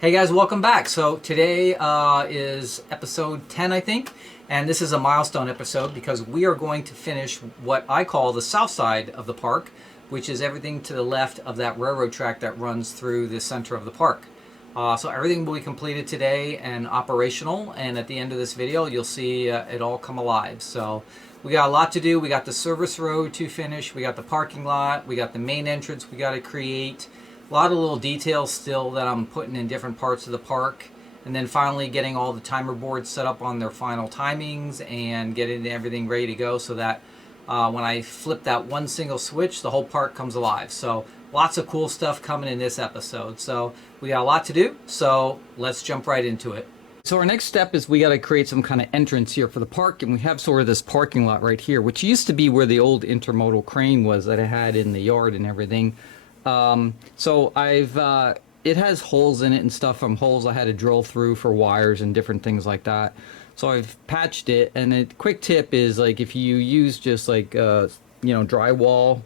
Hey guys, welcome back. So today is episode 10, I think, and this is a milestone episode because we are going to finish what I call the south side of the park, which is everything to the left of that railroad track that runs through the center of the park. So everything will be completed today and operational, and at the end of this video you'll see it all come alive. So we got a lot to do. We got the service road to finish, we got the parking lot, we got the main entrance we got to create. A lot of little details still that I'm putting in different parts of the park, and then finally getting all the timer boards set up on their final timings and getting everything ready to go so that when I flip that one single switch, the whole park comes alive. So lots of cool stuff coming in this episode. So we got a lot to do, so let's jump right into it. So our next step is we got to create some kind of entrance here for the park, and we have sort of this parking lot right here, which used to be where the old intermodal crane was that I had in the yard and everything. So it has holes in it and stuff from holes I had to drill through for wires and different things like that. So I've patched it, and a quick tip is, like, if you use just like, drywall,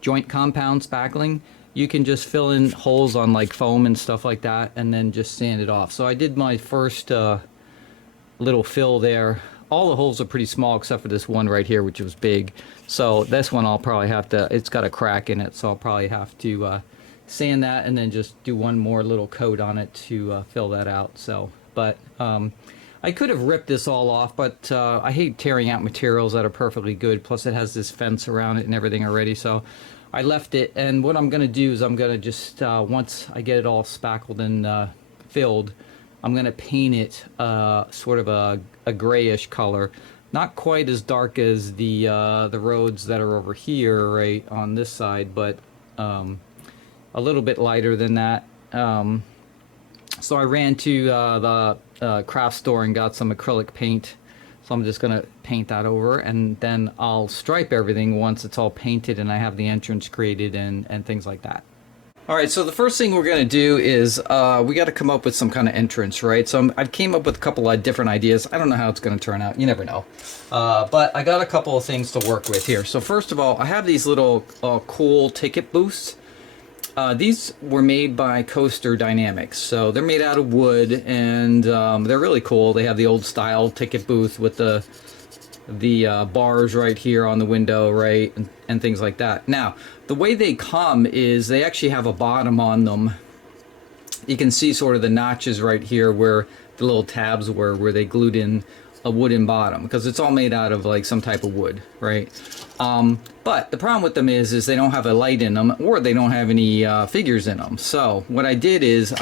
joint compound spackling, you can just fill in holes on like foam and stuff like that and then just sand it off. So I did my first, little fill there. All the holes are pretty small except for this one right here, which was big. So this one I'll probably have to, it's got a crack in it, so I'll probably have to sand that and then just do one more little coat on it to fill that out. So, but I could have ripped this all off, but I hate tearing out materials that are perfectly good. Plus it has this fence around it and everything already, so I left it. And what I'm going to do is I'm going to just, once I get it all spackled and filled, I'm going to paint it sort of a grayish color. Not quite as dark as the roads that are over here, right on this side, but a little bit lighter than that. So I ran to the craft store and got some acrylic paint. So I'm just going to paint that over, and then I'll stripe everything once it's all painted and I have the entrance created and things like that. Alright, so the first thing we're going to do is we got to come up with some kind of entrance, right? So I came up with a couple of different ideas. I don't know how it's going to turn out. You never know. But I got a couple of things to work with here. So first of all, I have these little cool ticket booths. These were made by Coaster Dynamics. So they're made out of wood, and they're really cool. They have the old style ticket booth with the bars right here on the window, right, and things like that. Now, the way they come is they actually have a bottom on them. You can see sort of the notches right here where the little tabs were, where they glued in a wooden bottom, because it's all made out of like some type of wood, right? But the problem with them is they don't have a light in them, or they don't have any figures in them. So what I did is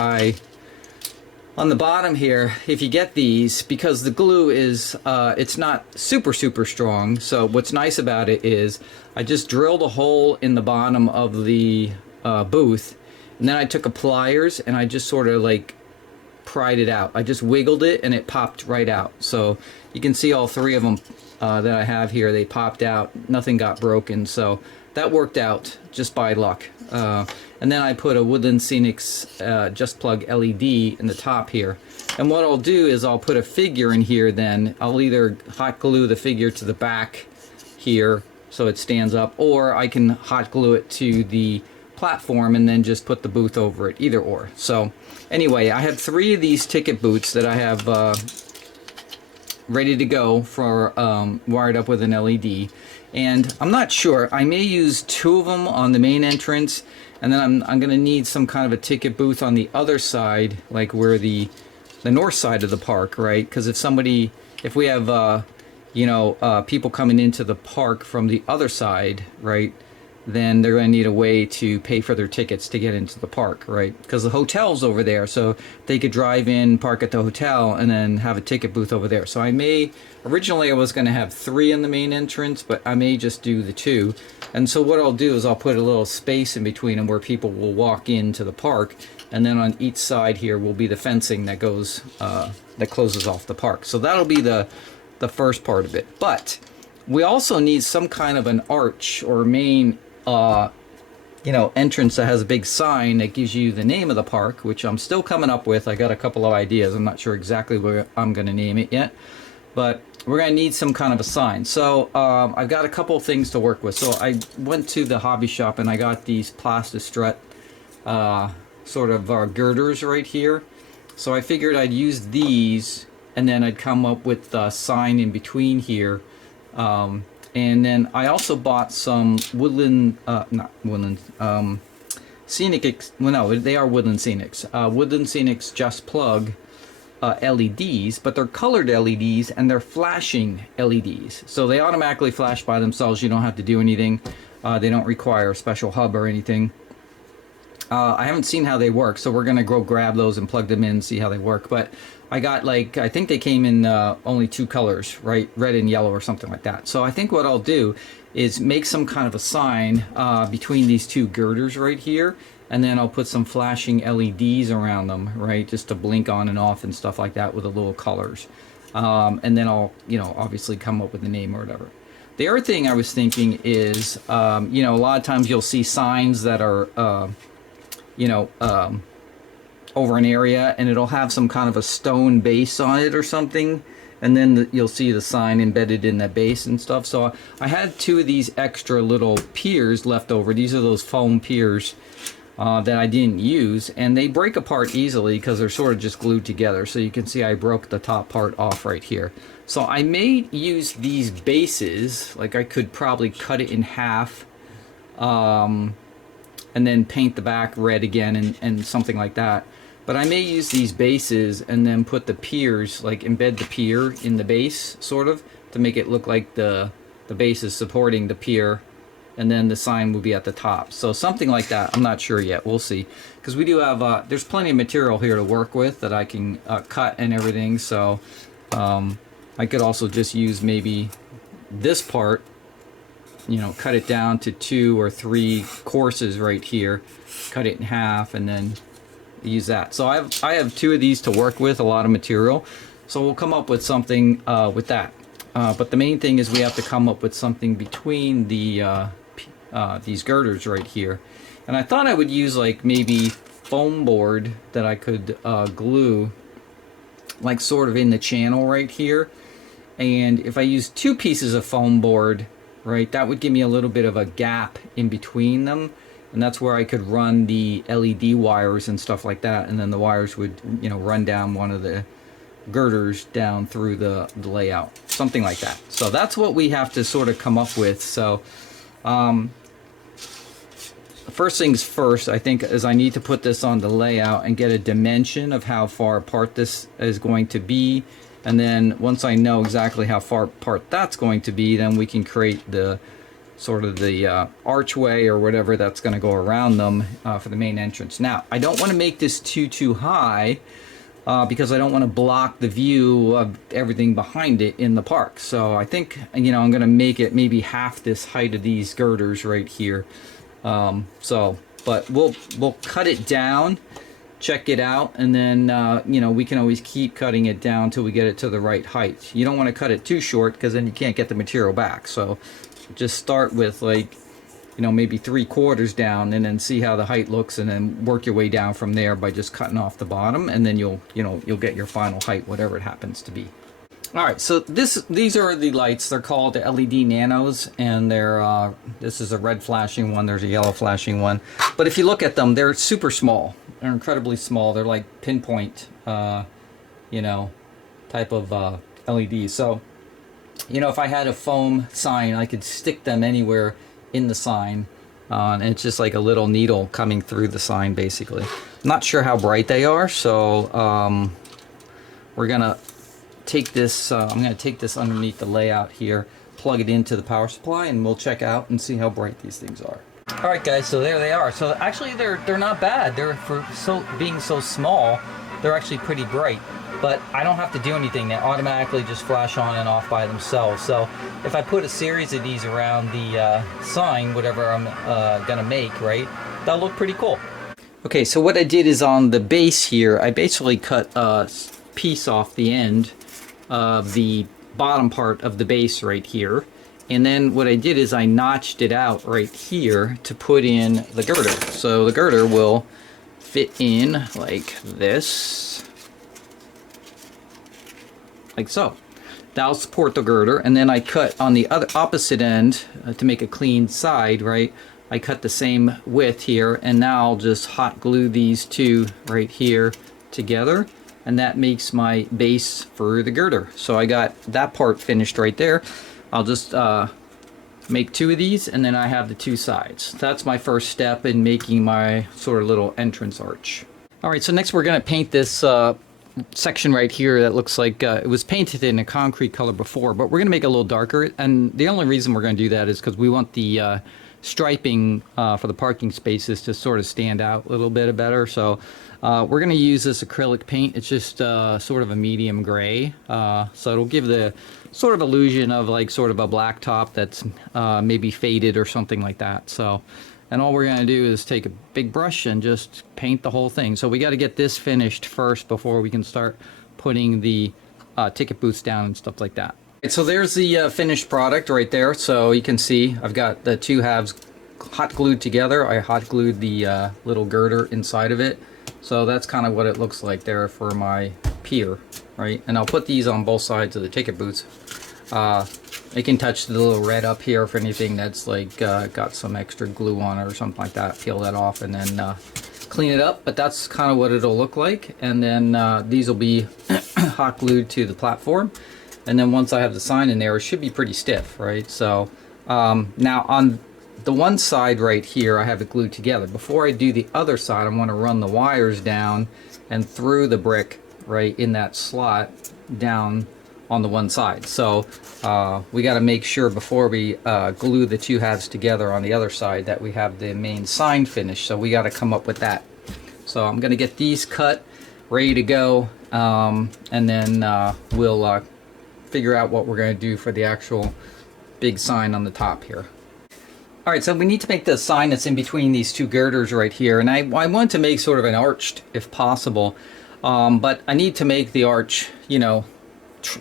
on the bottom here, if you get these, because the glue is, it's not super strong, so what's nice about it is I just drilled a hole in the bottom of the booth, and then I took a pliers and I just sort of like pried it out. I just wiggled it and it popped right out. So you can see all three of them that I have here, they popped out, nothing got broken, so that worked out just by luck. And then I put a Woodland Scenics Just Plug LED in the top here. And what I'll do is I'll put a figure in here then. I'll either hot glue the figure to the back here so it stands up, or I can hot glue it to the platform and then just put the booth over it, either or. So anyway, I have three of these ticket booths that I have ready to go for wired up with an LED. And I'm not sure, I may use two of them on the main entrance, and then I'm going to need some kind of a ticket booth on the other side, like where the north side of the park, right? Because if we have people coming into the park from the other side, right, then they're going to need a way to pay for their tickets to get into the park, right? Because the hotel's over there, so they could drive in, park at the hotel, and then have a ticket booth over there. So originally I was going to have three in the main entrance, but I may just do the two. And so what I'll do is I'll put a little space in between them where people will walk into the park, and then on each side here will be the fencing that goes, that closes off the park. So that'll be the first part of it. But we also need some kind of an arch or main entrance that has a big sign that gives you the name of the park, which I'm still coming up with. I got a couple of ideas. I'm not sure exactly what I'm going to name it yet, but we're going to need some kind of a sign. So I've got a couple of things to work with. So I went to the hobby shop and I got these Plastistrut sort of girders right here. So I figured I'd use these, and then I'd come up with a sign in between here. And then I also bought some woodland, not woodland, scenic, well no, they are woodland scenics. Woodland scenics just plug LEDs, but they're colored LEDs and they're flashing LEDs. So they automatically flash by themselves. You don't have to do anything. They don't require a special hub or anything. I haven't seen how they work, so we're gonna go grab those and plug them in and see how they work. But I got, like, I think they came in only 2 colors, right? Red and yellow or something like that. So I think what I'll do is make some kind of a sign between these 2 girders right here, and then I'll put some flashing LEDs around them, right? Just to blink on and off and stuff like that with the little colors. And then I'll, you know, obviously come up with a name or whatever. The other thing I was thinking is, you know, a lot of times you'll see signs that are, you know, over an area, and it'll have some kind of a stone base on it or something, and then you'll see the sign embedded in that base and stuff. So I had 2 of these extra little piers left over. These are those foam piers that I didn't use, and they break apart easily because they're sort of just glued together. So you can see I broke the top part off right here. So I may use these bases, like I could probably cut it in half, and then paint the back red again and something like that. But I may use these bases and then put the piers, like embed the pier in the base, sort of, to make it look like the base is supporting the pier, and then the sign will be at the top. So something like that. I'm not sure yet. We'll see. Because we do have, there's plenty of material here to work with that I can cut and everything. So I could also just use maybe this part, you know, cut it down to 2 or 3 courses right here, cut it in half, and then use that. So I have 2 of these to work with, a lot of material. So we'll come up with something with that. But the main thing is we have to come up with something between the these girders right here. And I thought I would use like maybe foam board that I could glue like sort of in the channel right here. And if I use 2 pieces of foam board, right, that would give me a little bit of a gap in between them, and that's where I could run the LED wires and stuff like that, and then the wires would, you know, run down one of the girders down through the layout, something like that. So that's what we have to sort of come up with. So first things first, I think, is I need to put this on the layout and get a dimension of how far apart this is going to be. And then once I know exactly how far apart that's going to be, then we can create the sort of the archway or whatever that's going to go around them for the main entrance. Now, I don't want to make this too high because I don't want to block the view of everything behind it in the park. So I think, you know, I'm going to make it maybe half this height of these girders right here. But we'll cut it down, check it out, and then you know, we can always keep cutting it down till we get it to the right height. You don't want to cut it too short because then you can't get the material back. So just start with, like, you know, maybe 3/4 down, and then see how the height looks, and then work your way down from there by just cutting off the bottom, and then you'll get your final height, whatever it happens to be. All right, so these are the lights. They're called the LED Nanos, and they're this is a red flashing one. There's a yellow flashing one. But if you look at them, they're super small. They're incredibly small. They're like pinpoint, you know, type of LEDs. So, you know, if I had a foam sign, I could stick them anywhere in the sign, and it's just like a little needle coming through the sign, basically. Not sure how bright they are, so we're gonna take this. I'm gonna take this underneath the layout here, plug it into the power supply, and we'll check out and see how bright these things are. All right, guys. So there they are. So actually, they're not bad. They're being so small, they're actually pretty bright. But I don't have to do anything. They automatically just flash on and off by themselves. So if I put a series of these around the sign, whatever I'm gonna make, right, that'll look pretty cool. Okay, so what I did is on the base here, I basically cut a piece off the end of the bottom part of the base right here. And then what I did is I notched it out right here to put in the girder. So the girder will fit in like this. Like so. That'll support the girder, and then I cut on the other opposite end to make a clean side, right? I cut the same width here, and now I'll just hot glue these two right here together, and that makes my base for the girder. So I got that part finished right there. I'll just make two of these, and then I have the two sides. That's my first step in making my sort of little entrance arch. Alright, so next we're going to paint this section right here that looks like it was painted in a concrete color before, but we're going to make it a little darker, and the only reason we're going to do that is because we want the striping for the parking spaces to sort of stand out a little bit better. So we're going to use this acrylic paint. It's just sort of a medium gray, so it'll give the sort of illusion of like sort of a black top that's maybe faded or something like that. So, and all we're going to do is take a big brush and just paint the whole thing. So we got to get this finished first before we can start putting the ticket booths down and stuff like that. So there's the finished product right there. So you can see I've got the two halves hot glued together. I hot glued the little girder inside of it. So that's kind of what it looks like there for my pier, right? And I'll put these on both sides of the ticket booths. You can touch the little red up here for anything that's like got some extra glue on it or something like that. Peel that off and then clean it up. But that's kind of what it'll look like. And then these will be hot glued to the platform. And then once I have the sign in there, it should be pretty stiff, right? So now on the one side right here, I have it glued together. Before I do the other side, I want to run the wires down and through the brick right in that slot down on the one side. So we got to make sure before we glue the two halves together on the other side that we have the main sign finished. So we got to come up with that. So I'm going to get these cut, ready to go, and then we'll figure out what we're going to do for the actual big sign on the top here. Alright, so we need to make the sign that's in between these two girders right here, and I want to make sort of an arched if possible, but I need to make the arch, you know,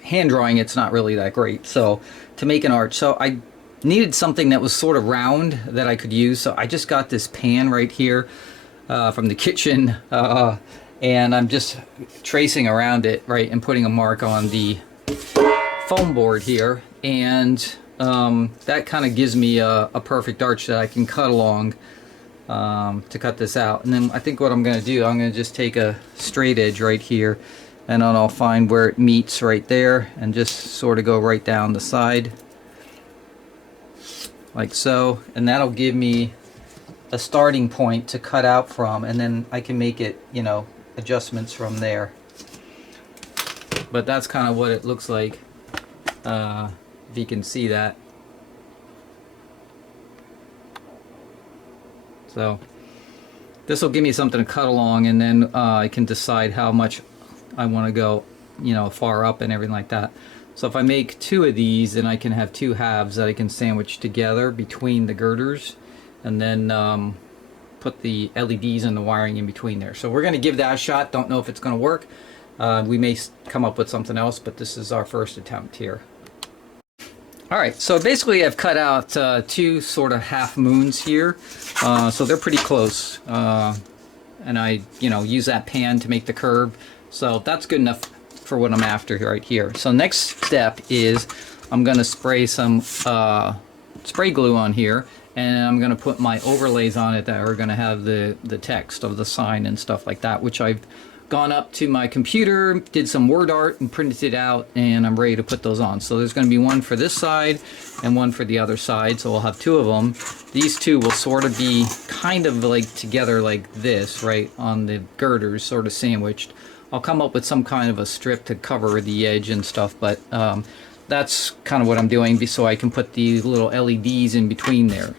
hand drawing it's not really that great, so to make an arch, so I needed something that was sort of round that I could use. So I just got this pan right here from the kitchen, and I'm just tracing around it, right, and putting a mark on the foam board here, and that kind of gives me a perfect arch that I can cut along to cut this out. And then I think what I'm going to do, I'm going to just take a straight edge right here, and then I'll find where it meets right there and just sort of go right down the side like so, and that'll give me a starting point to cut out from, and then I can make it, you know, adjustments from there. But that's kind of what it looks like, if you can see that. So this will give me something to cut along, and then I can decide how much I want to go, you know, far up and everything like that. So if I make two of these, then I can have two halves that I can sandwich together between the girders, and then put the LEDs and the wiring in between there. So we're going to give that a shot. Don't know if it's going to work. We may come up with something else, but this is our first attempt here. Alright, so basically I've cut out two sort of half moons here, so they're pretty close, and I, you know, use that pan to make the curve, so that's good enough for what I'm after right here. So next step is I'm going to spray some spray glue on here, and I'm going to put my overlays on it that are going to have the text of the sign and stuff like that, which I've gone up to my computer, did some word art and printed it out, and I'm ready to put those on. So there's going to be one for this side and one for the other side, so we'll have two of them. These two will sort of be kind of like together like this, right, on the girders, sort of sandwiched. I'll come up with some kind of a strip to cover the edge and stuff, but that's kind of what I'm doing so I can put the little LEDs in between there.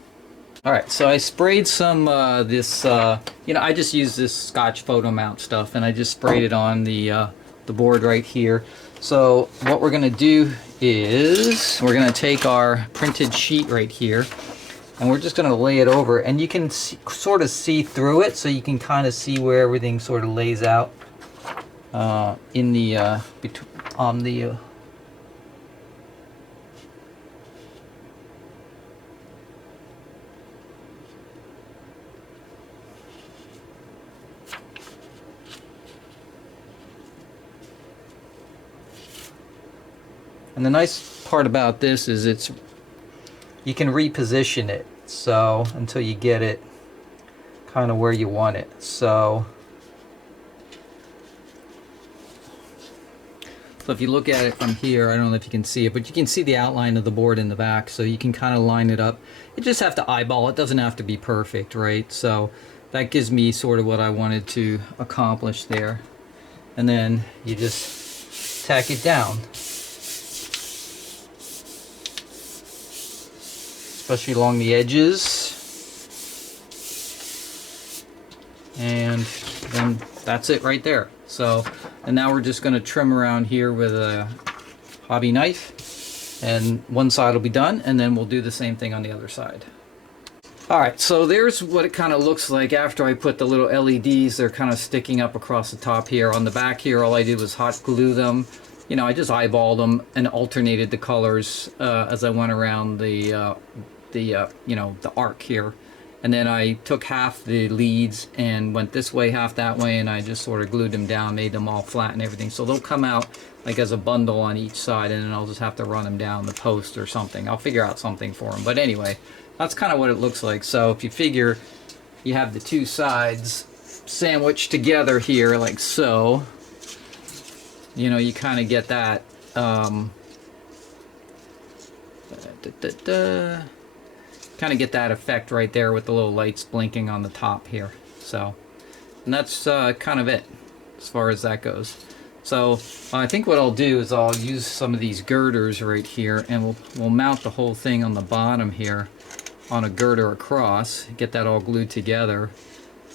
Alright, so I sprayed some this, you know, I just used this Scotch photo mount stuff, and I just sprayed it on the board right here. So what we're going to do is we're going to take our printed sheet right here, and we're just going to lay it over, and you can sort of see through it, so you can kind of see where everything sort of lays out in the, on the, and the nice part about this is you can reposition it. So until you get it kind of where you want it. So if you look at it from here, I don't know if you can see it, but you can see the outline of the board in the back, so you can kind of line it up. You just have to eyeball it. It doesn't have to be perfect, right? So that gives me sort of what I wanted to accomplish there. And then you just tack it down. Especially along the edges. And then that's it right there. So, and now we're just going to trim around here with a hobby knife, and one side will be done, and then we'll do the same thing on the other side. Alright, so there's what it kind of looks like after I put the little LEDs. They're kind of sticking up across the top here. On the back here, all I did was hot glue them. You know, I just eyeballed them and alternated the colors as I went around the you know, the arc here. And then I took half the leads and went this way, half that way, and I just sort of glued them down, made them all flat and everything. So they'll come out like as a bundle on each side, and then I'll just have to run them down the post or something. I'll figure out something for them. But anyway, that's kind of what it looks like. So if you figure you have the two sides sandwiched together here like so, you know, you kind of get that kind of get that effect right there with the little lights blinking on the top here. So, and that's kind of it as far as that goes. So I think what I'll do is I'll use some of these girders right here, and we'll mount the whole thing on the bottom here on a girder across, get that all glued together,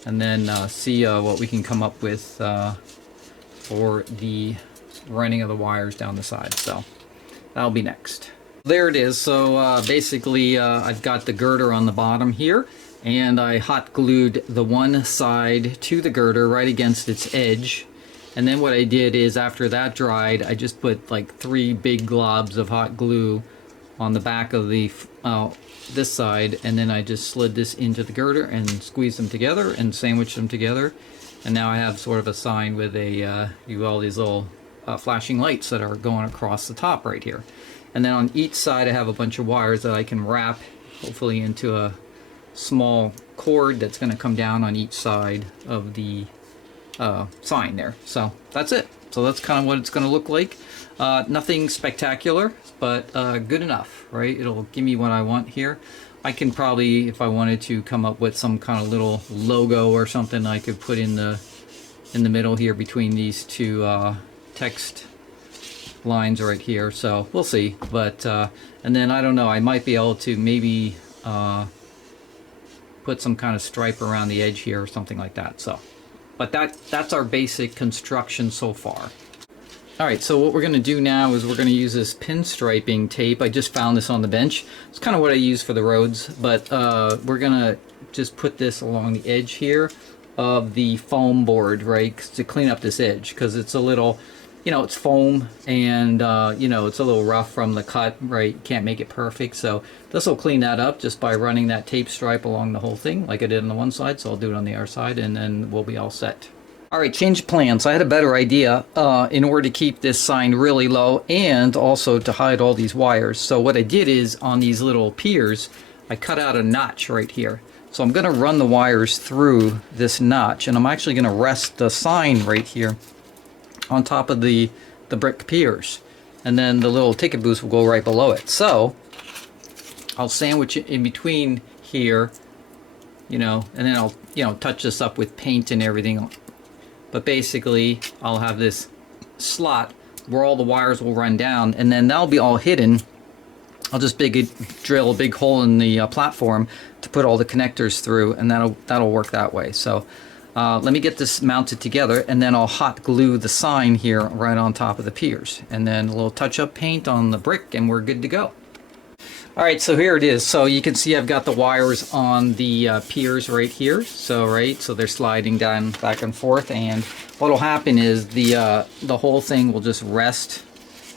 and then see what we can come up with for the running of the wires down the side. So that'll be next. There it is. So basically I've got the girder on the bottom here, and I hot glued the one side to the girder right against its edge. And then what I did is, after that dried, I just put like 3 big globs of hot glue on the back of the this side, and then I just slid this into the girder and squeezed them together and sandwiched them together. And now I have sort of a sign with a all these little flashing lights that are going across the top right here. And then on each side I have a bunch of wires that I can wrap, hopefully into a small cord that's going to come down on each side of the sign there. So that's it. So that's kind of what it's going to look like. Nothing spectacular, but good enough, right? It'll give me what I want here. I can probably, if I wanted to, come up with some kind of little logo or something I could put in the middle here between these two text lines right here. So we'll see. But and then I don't know, I might be able to maybe put some kind of stripe around the edge here or something like that. So, but that's our basic construction so far. Alright, so what we're going to do now is we're going to use this pinstriping tape. I just found this on the bench. It's kind of what I use for the roads, but we're going to just put this along the edge here of the foam board, right, to clean up this edge, because it's a little, you know, it's foam, and you know, it's a little rough from the cut, right? You can't make it perfect, so this will clean that up just by running that tape stripe along the whole thing like I did on the one side. So I'll do it on the other side, and then we'll be all set. Alright, change of plans. I had a better idea in order to keep this sign really low and also to hide all these wires. So what I did is, on these little piers, I cut out a notch right here. So I'm going to run the wires through this notch, and I'm actually going to rest the sign right here on top of the brick piers. And then the little ticket booth will go right below it. So I'll sandwich it in between here, you know, and then I'll, you know, touch this up with paint and everything. But basically, I'll have this slot where all the wires will run down, and then that'll be all hidden. I'll just drill a big hole in the platform to put all the connectors through, and that'll work that way. So let me get this mounted together, and then I'll hot glue the sign here right on top of the piers, and then a little touch-up paint on the brick, and we're good to go. Alright, so here it is. So you can see I've got the wires on the piers right here. So they're sliding down back and forth, and what'll happen is the whole thing will just rest.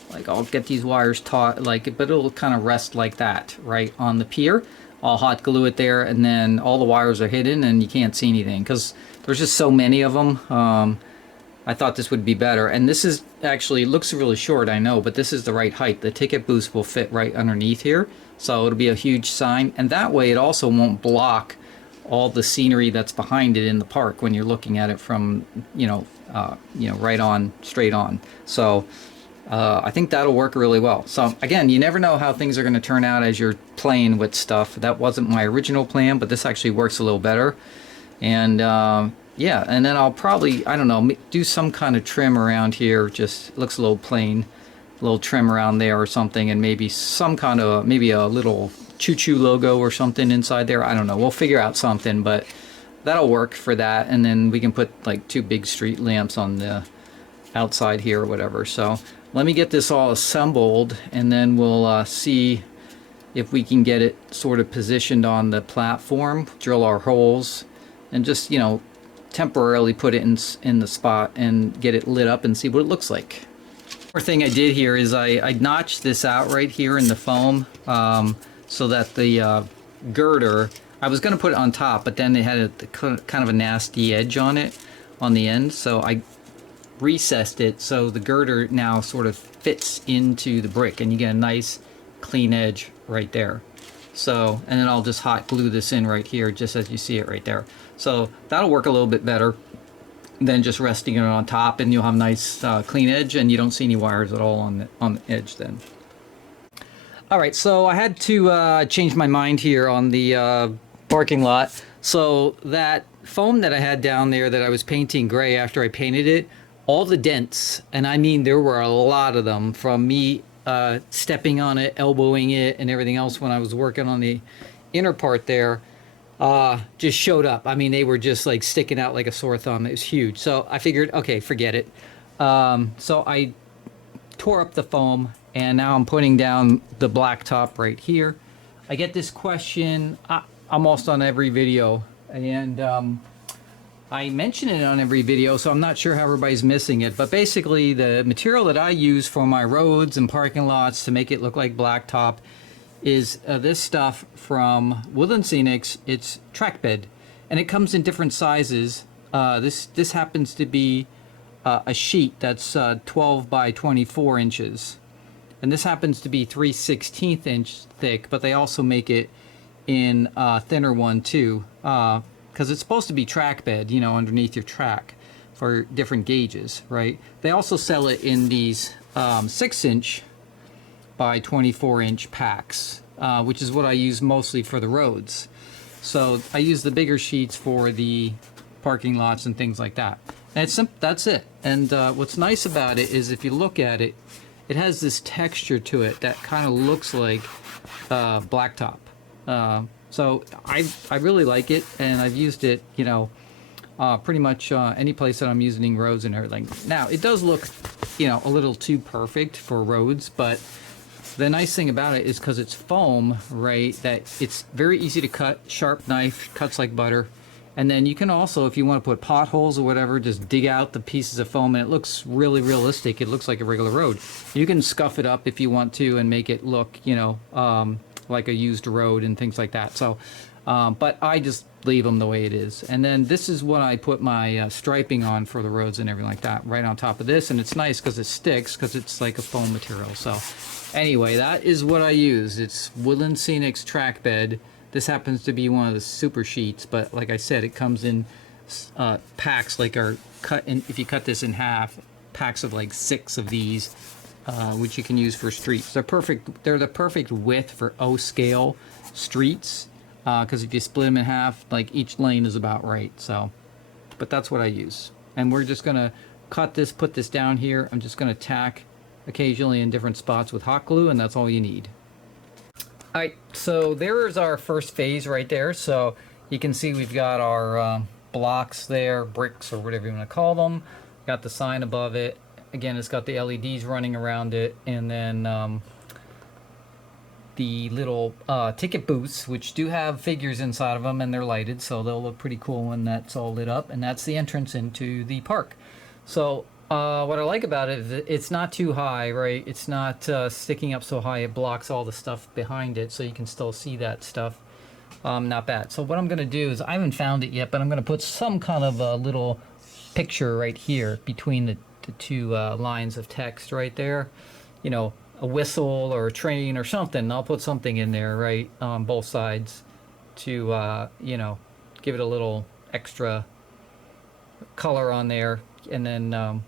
Like, I'll get these wires taut, like, but it'll kind of rest like that, right on the pier. I'll hot glue it there, and then all the wires are hidden and you can't see anything because there's just so many of them. I thought this would be better. And this is actually, looks really short, I know, but this is the right height. The ticket booth will fit right underneath here, so it'll be a huge sign. And that way it also won't block all the scenery that's behind it in the park when you're looking at it from, right on, straight on. So I think that'll work really well. So again, you never know how things are going to turn out as you're playing with stuff. That wasn't my original plan, but this actually works a little better. And yeah, and then I'll probably, I don't know, do some kind of trim around here. Just looks a little plain, a little trim around there or something, and maybe some kind of, maybe a little choo-choo logo or something inside there. I don't know. We'll figure out something, but that'll work for that. And then we can put like 2 big street lamps on the outside here or whatever. So let me get this all assembled, and then we'll see if we can get it sort of positioned on the platform, drill our holes, and just, temporarily put it in the spot and get it lit up and see what it looks like. One more thing I did here is I notched this out right here in the foam, so that the girder, I was going to put it on top, but then it had a kind of a nasty edge on it on the end, so I recessed it so the girder now sort of fits into the brick, and you get a nice clean edge right there. So, and then I'll just hot glue this in right here, just as you see it right there. So that'll work a little bit better than just resting it on top, and you'll have a nice clean edge, and you don't see any wires at all on the edge then. All right, so I had to change my mind here on the parking lot. So that foam that I had down there that I was painting gray after I painted it, all the dents, and I mean there were a lot of them from me stepping on it, elbowing it, and everything else when I was working on the inner part there, just showed up. I mean, they were just like sticking out like a sore thumb. It was huge. So I figured, okay, forget it. So I tore up the foam, and now I'm putting down the black top right here. I get this question almost on every video, and I mention it on every video, so I'm not sure how everybody's missing it. But basically, the material that I use for my roads and parking lots to make it look like blacktop is this stuff from Woodland Scenics. It's track bed, and it comes in different sizes. This happens to be a sheet that's 12 by 24 inches, and this happens to be 3/16 inch thick. But they also make it in a thinner one too. Because it's supposed to be track bed, underneath your track for different gauges, right? They also sell it in these 6-inch by 24-inch packs, which is what I use mostly for the roads. So I use the bigger sheets for the parking lots and things like that. And that's it. And what's nice about it is if you look at it, it has this texture to it that kind of looks like blacktop. So I really like it, and I've used it, pretty much any place that I'm using roads and everything. Now, it does look, a little too perfect for roads, but the nice thing about it is because it's foam, right, that it's very easy to cut. Sharp knife, cuts like butter. And then you can also, if you want to put potholes or whatever, just dig out the pieces of foam, and it looks really realistic. It looks like a regular road. You can scuff it up if you want to and make it look, like a used road and things like that. So, but I just leave them the way it is. And then this is what I put my striping on for the roads and everything like that, right on top of this. And it's nice because it sticks, because it's like a foam material. So anyway, that is what I use. It's Woodland Scenics track bed. This happens to be one of the super sheets, but like I said, it comes in packs, like are cut in, if you cut this in half, packs of like 6 of these. Which you can use for streets. They're perfect. They're the perfect width for O-scale streets, because if you split them in half, like each lane is about right. So, but that's what I use. And we're just gonna cut this, put this down here. I'm just gonna tack occasionally in different spots with hot glue, and that's all you need. All right, so there is our first phase right there. So you can see we've got our blocks there, bricks or whatever you want to call them. Got the sign above it. Again, it's got the LEDs running around it, and then the little ticket booths, which do have figures inside of them, and they're lighted, so they'll look pretty cool when that's all lit up, and that's the entrance into the park. So what I like about it is it's not too high, right? It's not sticking up so high it blocks all the stuff behind it, so you can still see that stuff. Not bad. So what I'm going to do is, I haven't found it yet, but I'm going to put some kind of a little picture right here between the two lines of text right there. You know, a whistle or a train or something. I'll put something in there, right, on both sides to, you know, give it a little extra color on there, and then,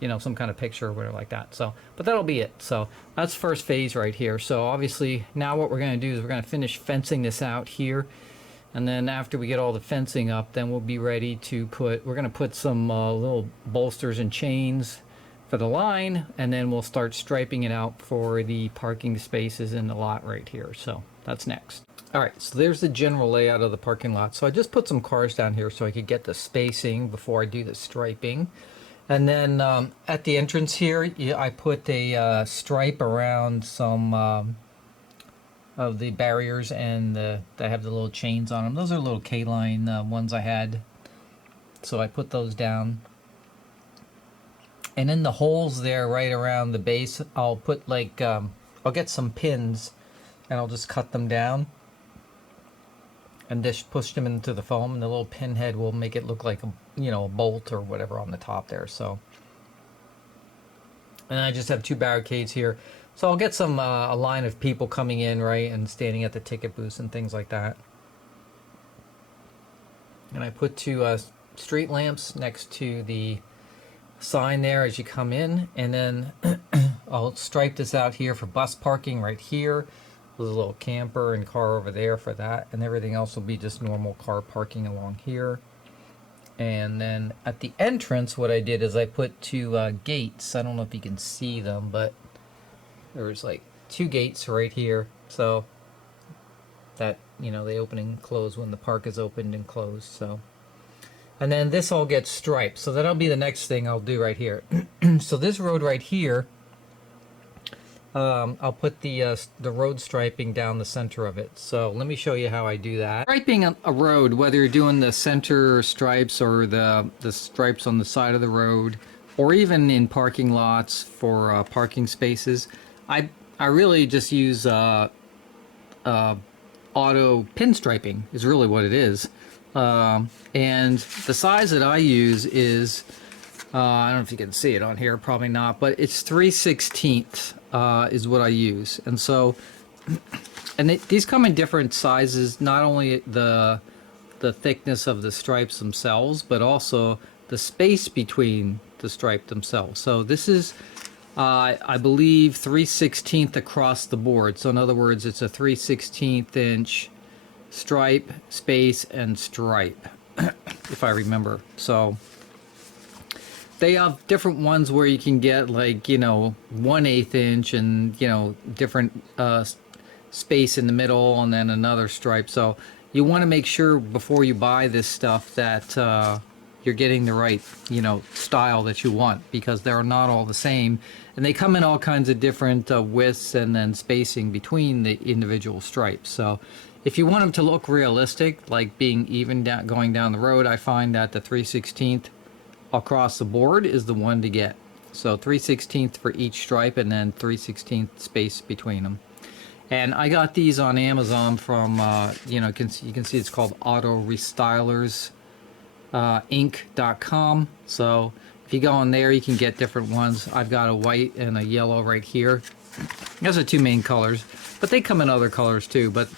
you know, some kind of picture or whatever like that. So, but that'll be it. So that's first phase right here. So obviously now what we're going to do is we're going to finish fencing this out here. And then after we get all the fencing up, then we'll be ready to we're going to put some little bolsters and chains for the line, and then we'll start striping it out for the parking spaces in the lot right here. So that's next. All right, so there's the general layout of the parking lot. So I just put some cars down here so I could get the spacing before I do the striping. And then at the entrance here, I put a stripe around some of the barriers, and they have the little chains on them. Those are little K-line ones I had. So I put those down. And in the holes there right around the base, I'll put like, I'll get some pins and I'll just cut them down and just push them into the foam, and the little pin head will make it look like a, you know, a bolt or whatever on the top there. So, and I just have two barricades here. So I'll get some, a line of people coming in, right, and standing at the ticket booths and things like that. And I put two street lamps next to the sign there as you come in, and then I'll stripe this out here for bus parking right here. There's a little camper and car over there for that, and everything else will be just normal car parking along here. And then at the entrance, what I did is I put two gates. I don't know if you can see them, but there's like two gates right here, so that, you know, they open and close when the park is opened and closed. So, and then this all gets striped, so that'll be the next thing I'll do right here. So this road right here, I'll put the road striping down the center of it. So let me show you how I do that. Striping a road, whether you're doing the center stripes or the stripes on the side of the road, or even in parking lots for parking spaces, I really just use auto pinstriping is really what it is. And the size that I use is, I don't know if you can see it on here, probably not, but it's 3/16 is what I use. And so, and these come in different sizes, not only the thickness of the stripes themselves, but also the space between the stripe themselves. So this is, I believe, 3/16 across the board. So in other words, it's a 3/16 inch stripe, space, and stripe, if I remember. So they have different ones where you can get, like, you know, 1/8 inch and, you know, different space in the middle, and then another stripe. So you want to make sure before you buy this stuff that you're getting the right, you know, style that you want, because they're not all the same, and they come in all kinds of different widths and then spacing between the individual stripes. So if you want them to look realistic, like being even down, going down the road, I find that the 3/16 across the board is the one to get. So 3/16 for each stripe, and then 3/16 space between them. And I got these on Amazon from, you know, you can see it's called Auto Restylers Inc.com. So if you go on there, you can get different ones. I've got a white and a yellow right here. Those are two main colors, but they come in other colors too. But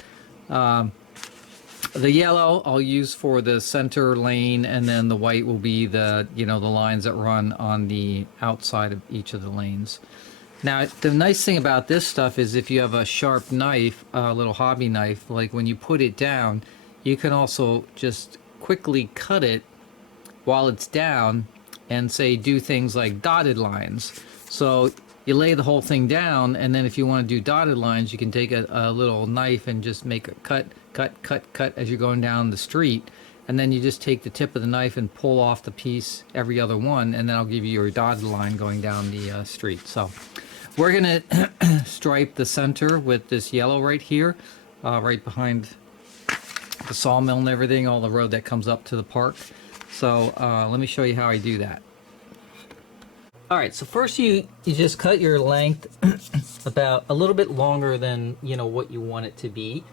the yellow I'll use for the center lane, and then the white will be the, you know, the lines that run on the outside of each of the lanes. Now, the nice thing about this stuff is if you have a sharp knife, a little hobby knife, like when you put it down, you can also just quickly cut it while it's down and, say, do things like dotted lines. So you lay the whole thing down, and then if you want to do dotted lines, you can take a little knife and just make a cut as you're going down the street, and then you just take the tip of the knife and pull off the piece every other one, and then I'll give you your dotted line going down the street. So we're gonna stripe the center with this yellow right here, right behind the sawmill and everything, all the road that comes up to the park. So let me show you how I do that. All right, so first you just cut your length about a little bit longer than, you know, what you want it to be.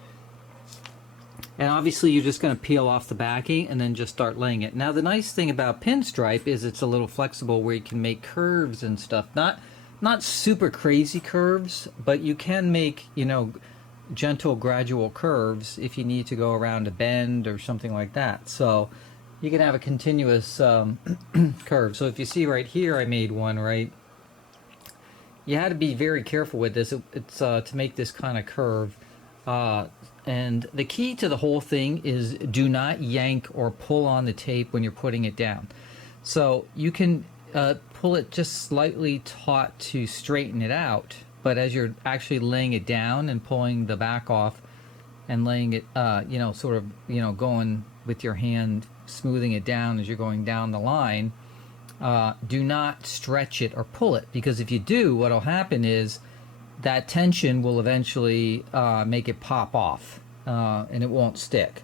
And obviously you're just going to peel off the backing and then just start laying it. Now the nice thing about pinstripe is it's a little flexible where you can make curves and stuff. Not super crazy curves, but you can make, you know, gentle gradual curves if you need to go around a bend or something like that. So you can have a continuous curve. So if you see right here, I made one, right? You had to be very careful with this. It's to make this kind of curve. And the key to the whole thing is do not yank or pull on the tape when you're putting it down. So you can pull it just slightly taut to straighten it out, but as you're actually laying it down and pulling the back off and laying it, you know, sort of, you know, going with your hand, smoothing it down as you're going down the line, do not stretch it or pull it, because if you do, what'll happen is that tension will eventually make it pop off and it won't stick.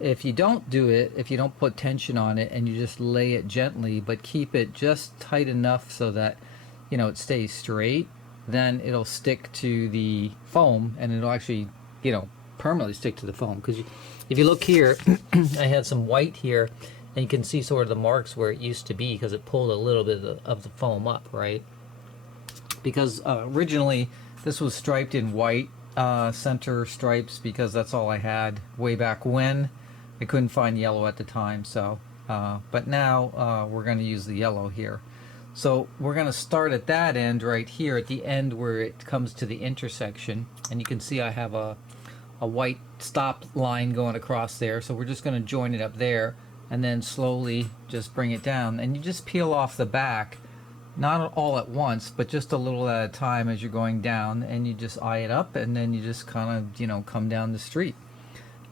If you don't do it, if you don't put tension on it and you just lay it gently but keep it just tight enough so that, you know, it stays straight, then it'll stick to the foam and it'll actually, you know, permanently stick to the foam. Because if you look here, I had some white here and you can see sort of the marks where it used to be because it pulled a little bit of the foam up, right? Because originally this was striped in white center stripes because that's all I had way back when. I couldn't find yellow at the time, so but now we're going to use the yellow here. So we're going to start at that end right here, at the end where it comes to the intersection, and you can see I have a white stop line going across there. So we're just going to join it up there and then slowly just bring it down, and you just peel off the back, not all at once, but just a little at a time as you're going down, and you just eye it up, and then you just kind of, you know, come down the street.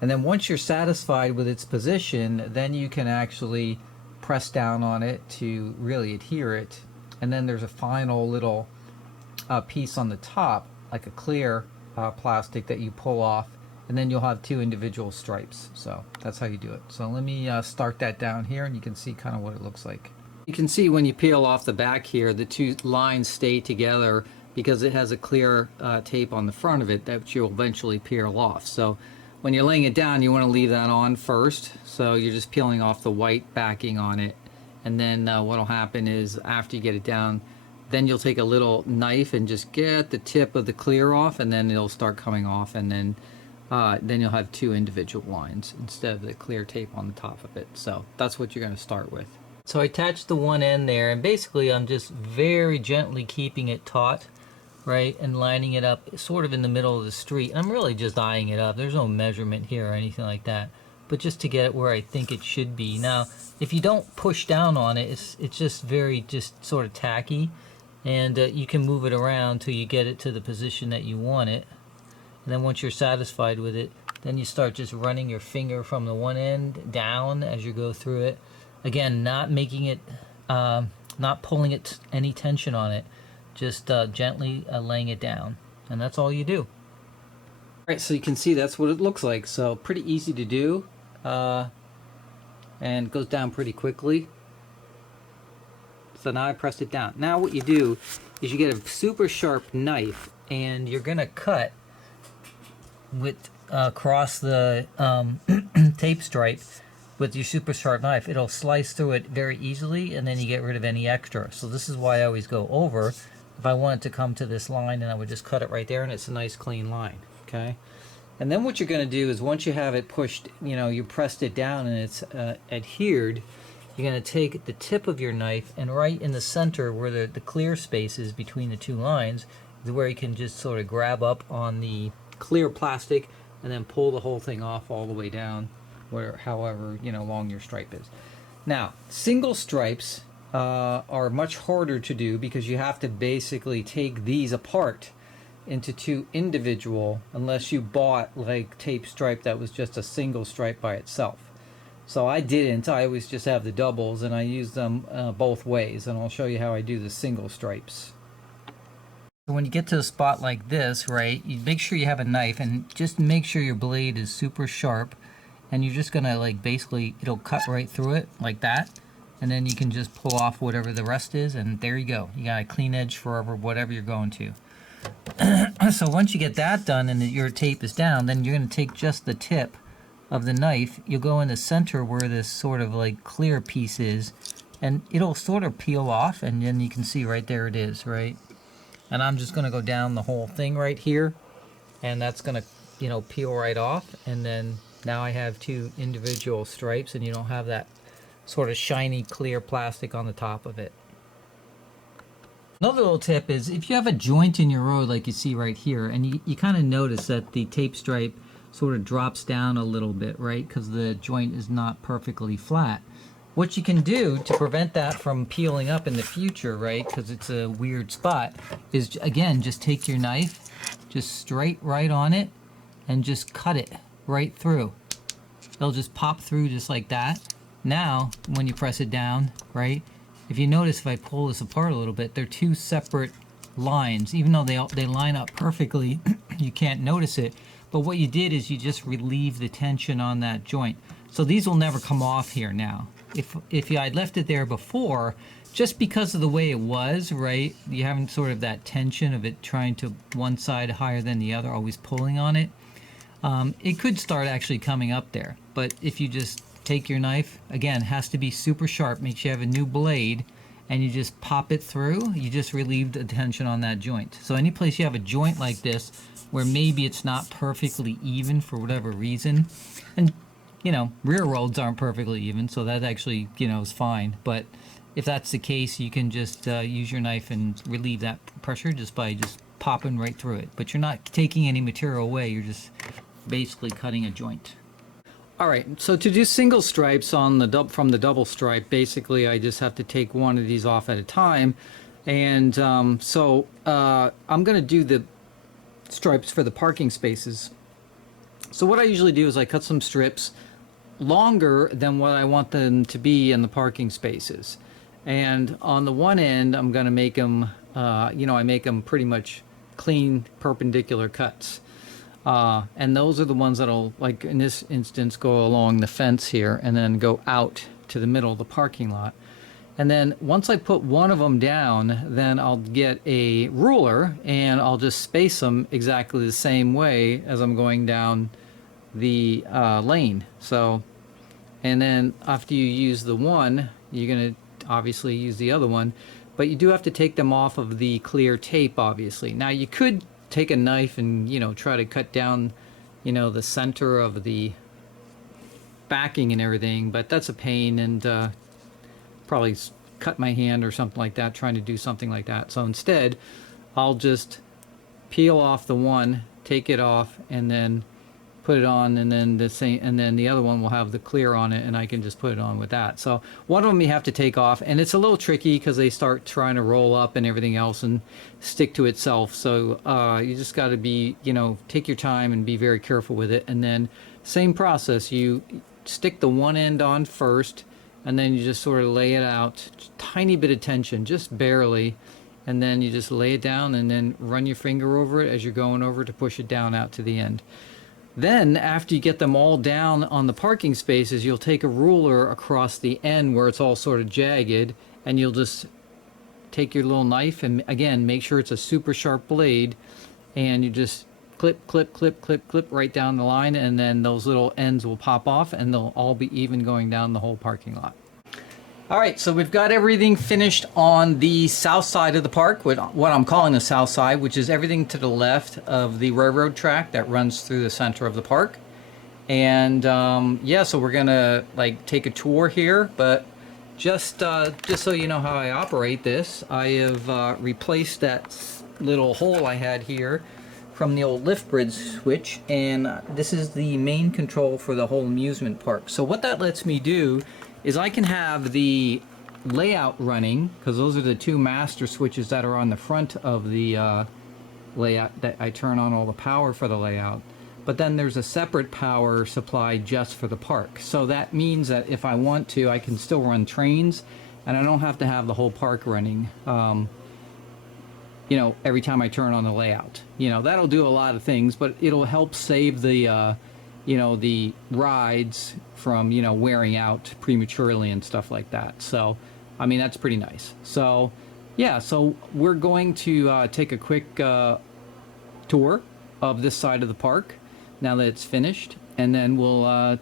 And then once you're satisfied with its position, then you can actually press down on it to really adhere it. And then there's a final little piece on the top, like a clear plastic that you pull off, and then you'll have two individual stripes. So that's how you do it. So let me start that down here, and you can see kind of what it looks like. You can see when you peel off the back here, the two lines stay together because it has a clear tape on the front of it that you'll eventually peel off. So when you're laying it down, you want to leave that on first. So you're just peeling off the white backing on it. And then what'll happen is after you get it down, then you'll take a little knife and just get the tip of the clear off, and then it'll start coming off, and then you'll have two individual lines instead of the clear tape on the top of it. So that's what you're going to start with. So I attached the one end there, and basically I'm just very gently keeping it taut, right, and lining it up sort of in the middle of the street. I'm really just eyeing it up. There's no measurement here or anything like that, but just to get it where I think it should be. Now, if you don't push down on it, it's just very just sort of tacky, and you can move it around till you get it to the position that you want it. And then once you're satisfied with it, then you start just running your finger from the one end down as you go through it. Again, not making it, not pulling it any tension on it, just gently laying it down, and that's all you do. All right, so you can see that's what it looks like. So pretty easy to do, and it goes down pretty quickly. So now I pressed it down. Now what you do is you get a super sharp knife, and you're gonna cut with across the tape stripe with your super sharp knife. It'll slice through it very easily, and then you get rid of any extra. So this is why I always go over. If I want it to come to this line, then I would just cut it right there, and it's a nice clean line. Okay, and then what you're going to do is once you have it pushed, you know, you pressed it down and it's adhered, you're going to take the tip of your knife, and right in the center where the clear space is between the two lines is where you can just sort of grab up on the clear plastic and then pull the whole thing off all the way down, where however, you know, long your stripe is. Now, single stripes are much harder to do because you have to basically take these apart into two individual, unless you bought like tape stripe that was just a single stripe by itself. So I didn't. I always just have the doubles, and I use them both ways, and I'll show you how I do the single stripes. So when you get to a spot like this, right, you make sure you have a knife, and just make sure your blade is super sharp, and you're just gonna like basically, it'll cut right through it like that, and then you can just pull off whatever the rest is, and there you go. You got a clean edge forever, whatever you're going to. So once you get that done and your tape is down, then you're gonna take just the tip of the knife, you'll go in the center where this sort of like clear piece is, and it'll sort of peel off, and then you can see right there it is, right? And I'm just gonna go down the whole thing right here, and that's gonna, you know, peel right off, and then now I have two individual stripes, and you don't have that sort of shiny clear plastic on the top of it. Another little tip is if you have a joint in your road like you see right here, and you kind of notice that the tape stripe sort of drops down a little bit, right? Because the joint is not perfectly flat. What you can do to prevent that from peeling up in the future, right, because it's a weird spot, is again, just take your knife, just straight right on it, and just cut it right through. It'll just pop through just like that. Now, when you press it down, right, if you notice, if I pull this apart a little bit, they're two separate lines. Even though they line up perfectly, you can't notice it. But what you did is you just relieve the tension on that joint. So these will never come off here now. If I'd left it there before, just because of the way it was, right, you haven't sort of that tension of it trying to one side higher than the other, always pulling on it, it could start actually coming up there. But if you just take your knife, again, it has to be super sharp, make sure you have a new blade, and you just pop it through, you just relieve the tension on that joint. So any place you have a joint like this where maybe it's not perfectly even for whatever reason, and you know, rear roads aren't perfectly even, so that actually, you know, is fine. But if that's the case, you can just use your knife and relieve that pressure just by just popping right through it. But you're not taking any material away, you're just basically cutting a joint. All right, so to do single stripes on the from the double stripe, basically I just have to take one of these off at a time. And I'm gonna do the stripes for the parking spaces. So what I usually do is I cut some strips longer than what I want them to be in the parking spaces. And on the one end, I'm gonna make them, you know, I make them pretty much clean perpendicular cuts. And those are the ones that'll, like in this instance, go along the fence here and then go out to the middle of the parking lot. And then once I put one of them down, then I'll get a ruler and I'll just space them exactly the same way as I'm going down the lane. So, and then after you use the one, you're going to obviously use the other one, but you do have to take them off of the clear tape, obviously. Now you could take a knife and, you know, try to cut down, you know, the center of the backing and everything, but that's a pain, and probably cut my hand or something like that trying to do something like that. So instead, I'll just peel off the one, take it off, and then put it on, and then the other one will have the clear on it, and I can just put it on with that. So one of them you have to take off, and it's a little tricky because they start trying to roll up and everything else and stick to itself. So you just got to be, you know, take your time and be very careful with it. And then same process, you stick the one end on first, and then you just sort of lay it out, tiny bit of tension, just barely, and then you just lay it down and then run your finger over it as you're going over to push it down out to the end. Then after you get them all down on the parking spaces, you'll take a ruler across the end where it's all sort of jagged, and you'll just take your little knife and, again, make sure it's a super sharp blade, and you just clip, clip, clip, clip, clip right down the line, and then those little ends will pop off and they'll all be even going down the whole parking lot. All right, so we've got everything finished on the south side of the park, what I'm calling the south side, which is everything to the left of the railroad track that runs through the center of the park. And yeah, so we're gonna like take a tour here, but just so you know how I operate this, I have replaced that little hole I had here from the old lift bridge switch, and this is the main control for the whole amusement park. So what that lets me do is I can have the layout running, because those are the two master switches that are on the front of the layout that I turn on all the power for the layout. But then there's a separate power supply just for the park. So that means that if I want to, I can still run trains, and I don't have to have the whole park running, you know, every time I turn on the layout. You know, that'll do a lot of things, but it'll help save the you know, the rides from, you know, wearing out prematurely and stuff like that. So, I mean, that's pretty nice. So, yeah, so we're going to take a quick tour of this side of the park now that it's finished. and then we'll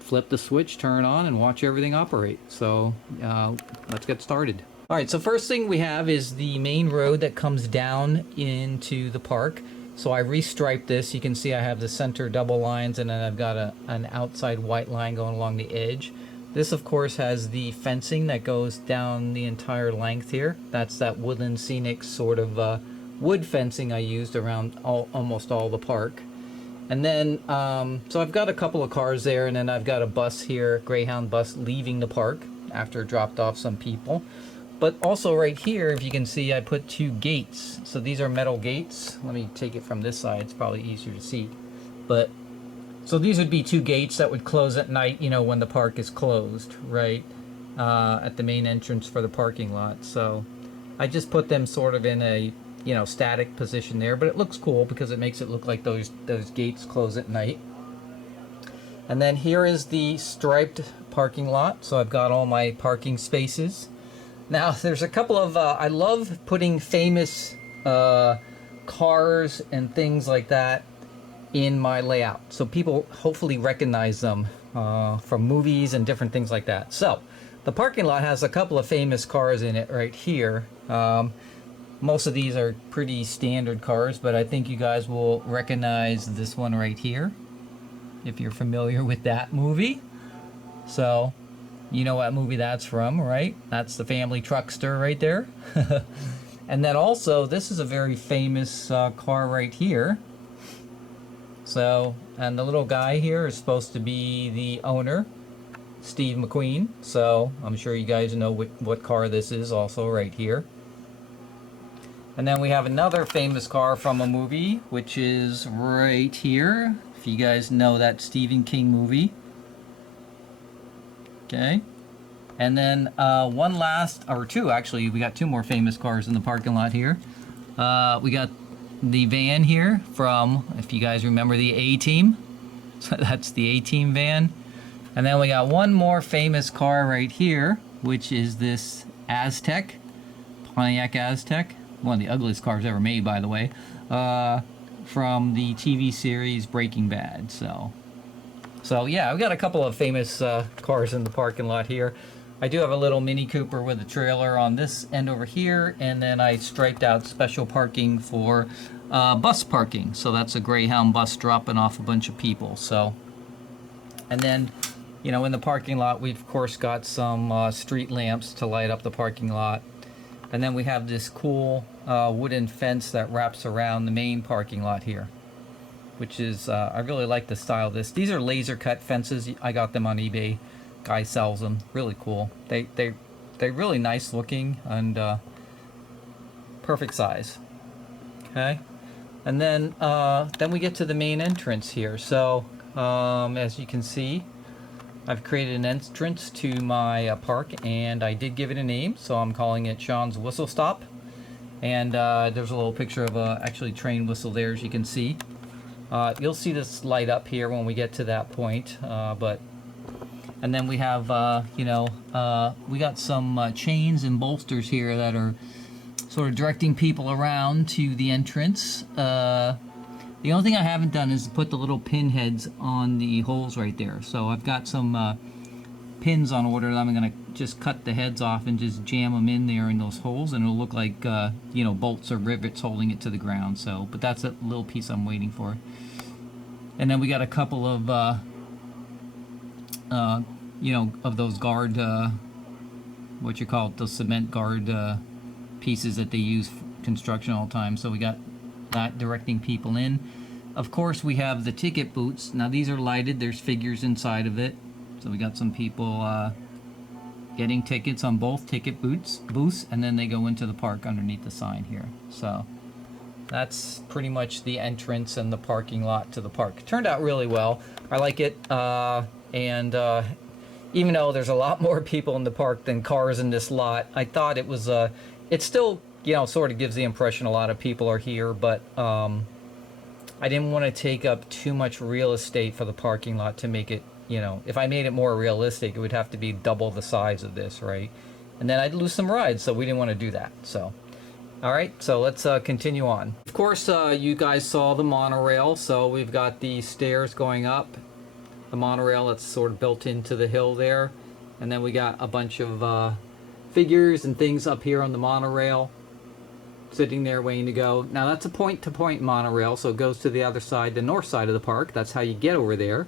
flip the switch, turn on, and watch everything operate. So let's get started. All right, so first thing we have is the main road that comes down into the park. So I restriped this. You can see I have the center double lines, and then I've got an outside white line going along the edge. This, of course, has the fencing that goes down the entire length here. That's that woodland scenic sort of wood fencing I used around almost all the park. And then, so I've got a couple of cars there, and then I've got a bus here, Greyhound bus, leaving the park after it dropped off some people. But also right here, if you can see, I put 2 gates. So these are metal gates. Let me take it from this side. It's probably easier to see. But so these would be 2 gates that would close at night, you know, when the park is closed, right? At the main entrance for the parking lot. So I just put them sort of in a, you know, static position there. But it looks cool because it makes it look like those gates close at night. And then here is the striped parking lot. So I've got all my parking spaces. Now, there's a couple of, I love putting famous cars and things like that in my layout. So people hopefully recognize them from movies and different things like that. So, the parking lot has a couple of famous cars in it right here. Most of these are pretty standard cars, but I think you guys will recognize this one right here, if you're familiar with that movie. So, you know what movie that's from, right? That's the family truckster right there. And then also, this is a very famous car right here. So, and the little guy here is supposed to be the owner, Steve McQueen. So, I'm sure you guys know what car this is also right here. And then we have another famous car from a movie, which is right here. If you guys know that Stephen King movie. Okay, and then one last, or 2 actually, we got 2 more famous cars in the parking lot here. We got the van here from, if you guys remember, the A-Team. So that's the A-Team van. And then we got one more famous car right here, which is this Aztec, Pontiac Aztec. One of the ugliest cars ever made, by the way, from the TV series Breaking Bad. So yeah, I've got a couple of famous cars in the parking lot here. I do have a little Mini Cooper with a trailer on this end over here, and then I striped out special parking for bus parking. So that's a Greyhound bus dropping off a bunch of people. So, and then, you know, in the parking lot, we've of course got some street lamps to light up the parking lot. And then we have this cool wooden fence that wraps around the main parking lot here, which is, I really like the style of this. These are laser cut fences. I got them on eBay. Guy sells them. Really cool. They're really nice looking and perfect size. Okay, and then we get to the main entrance here. So as you can see, I've created an entrance to my park, and I did give it a name. So I'm calling it Sean's Whistle Stop. And there's a little picture of a actually train whistle there, as you can see. You'll see this light up here when we get to that point, and then we have, we got some chains and bolsters here that are sort of directing people around to the entrance. The only thing I haven't done is put the little pin heads on the holes right there. So I've got some pins on order that I'm going to just cut the heads off and just jam them in there in those holes, and it'll look like, bolts or rivets holding it to the ground. So, but that's a little piece I'm waiting for. And then we got a couple of, of those guard, those cement guard pieces that they use for construction all the time. So we got that directing people in. Of course, we have the ticket booths. Now these are lighted. There's figures inside of it. So we got some people getting tickets on both ticket booths, and then they go into the park underneath the sign here. So that's pretty much the entrance and the parking lot to the park. It turned out really well. I like it. And even though there's a lot more people in the park than cars in this lot, I thought it was, it still, sort of gives the impression a lot of people are here, but I didn't want to take up too much real estate for the parking lot to make it, if I made it more realistic, it would have to be double the size of this, right? And then I'd lose some rides, so we didn't want to do that. So, all right, so let's continue on. Of course, you guys saw the monorail, so we've got the stairs going up the monorail that's sort of built into the hill there. And then we got a bunch of figures and things up here on the monorail sitting there waiting to go. Now that's a point-to-point monorail, so it goes to the other side, the north side of the park. That's how you get over there.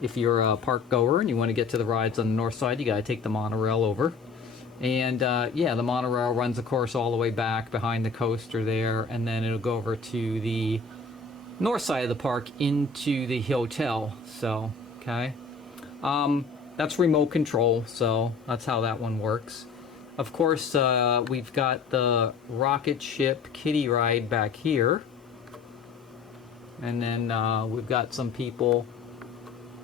If you're a park goer and you want to get to the rides on the north side, you got to take the monorail over. And yeah, the monorail runs, of course, all the way back behind the coaster there, and then it'll go over to the north side of the park into the hotel. So, okay. That's remote control, so that's how that one works. Of course, we've got the rocket ship kiddie ride back here. And then we've got some people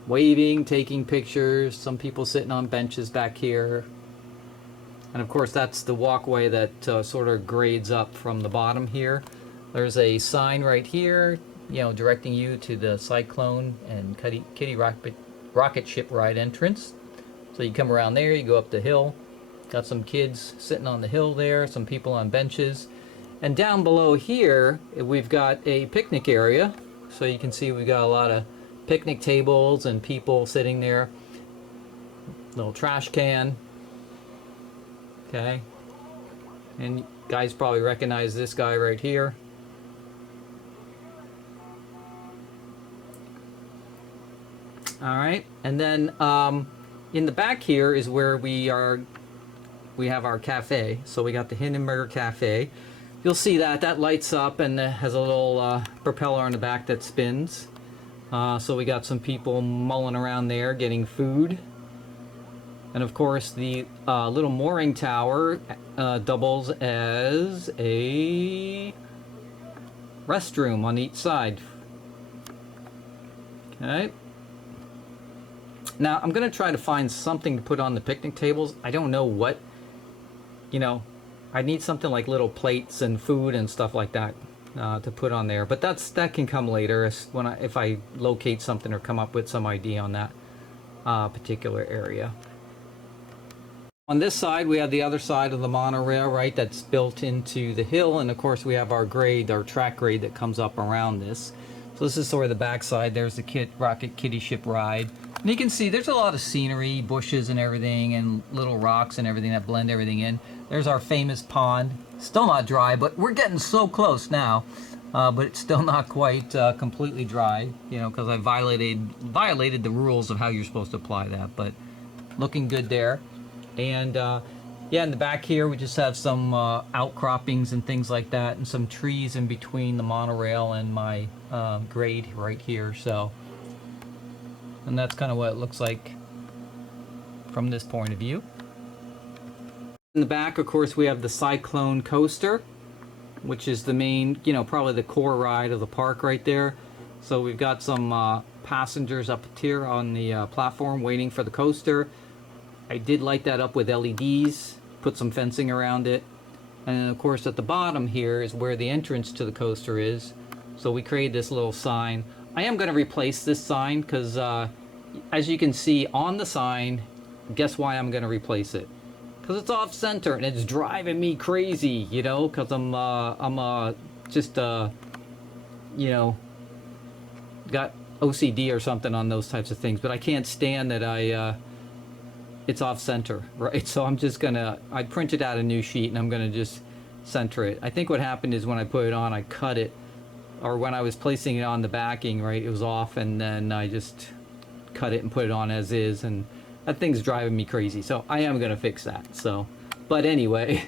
waving, taking pictures, some people sitting on benches back here. And of course, that's the walkway that sort of grades up from the bottom here. There's a sign right here, you know, directing you to the Cyclone and Kiddie rocket ship ride entrance. So you come around there, you go up the hill. Got some kids sitting on the hill there, some people on benches. And down below here, we've got a picnic area. So you can see we've got a lot of picnic tables and people sitting there. Little trash can. Okay. And you guys probably recognize this guy right here. All right. And then in the back here is where we have our cafe. So we got the Hindenburger Cafe. You'll see that lights up and has a little propeller on the back that spins. So we got some people mulling around there getting food. And of course the little mooring tower doubles as a restroom on each side. Okay. Now I'm going to try to find something to put on the picnic tables. I don't know what. You know, I need something like little plates and food and stuff like that to put on there. But that can come later if I locate something or come up with some idea on that particular area. On this side, we have the other side of the monorail, right? That's built into the hill, and of course we have our grade, our track grade that comes up around this. So this is sort of the back side. There's the rocket kiddie ship ride. And you can see there's a lot of scenery, bushes and everything, and little rocks and everything that blend everything in. There's our famous pond. Still not dry, but we're getting so close now. But it's still not quite completely dry, you know, because I violated the rules of how you're supposed to apply that. But looking good there. And yeah, in the back here we just have some outcroppings and things like that, and some trees in between the monorail and my grade right here. So, and that's kind of what it looks like from this point of view. In the back, of course, we have the Cyclone coaster, which is the main, you know, probably the core ride of the park right there. So we've got some passengers up here on the platform waiting for the coaster. I did light that up with LEDs, put some fencing around it. And then of course at the bottom here is where the entrance to the coaster is. So we created this little sign. I am going to replace this sign because as you can see on the sign, guess why I'm going to replace it? Because it's off center and it's driving me crazy, you know, because I'm just you know, got OCD or something on those types of things. But I can't stand that it's off center, right? So I'm just gonna, I printed out a new sheet and I'm gonna just center it. I think what happened is when I put it on, I cut it, or when I was placing it on the backing, right, it was off, and then I just cut it and put it on as is, and that thing's driving me crazy. So I am gonna fix that. So, but anyway,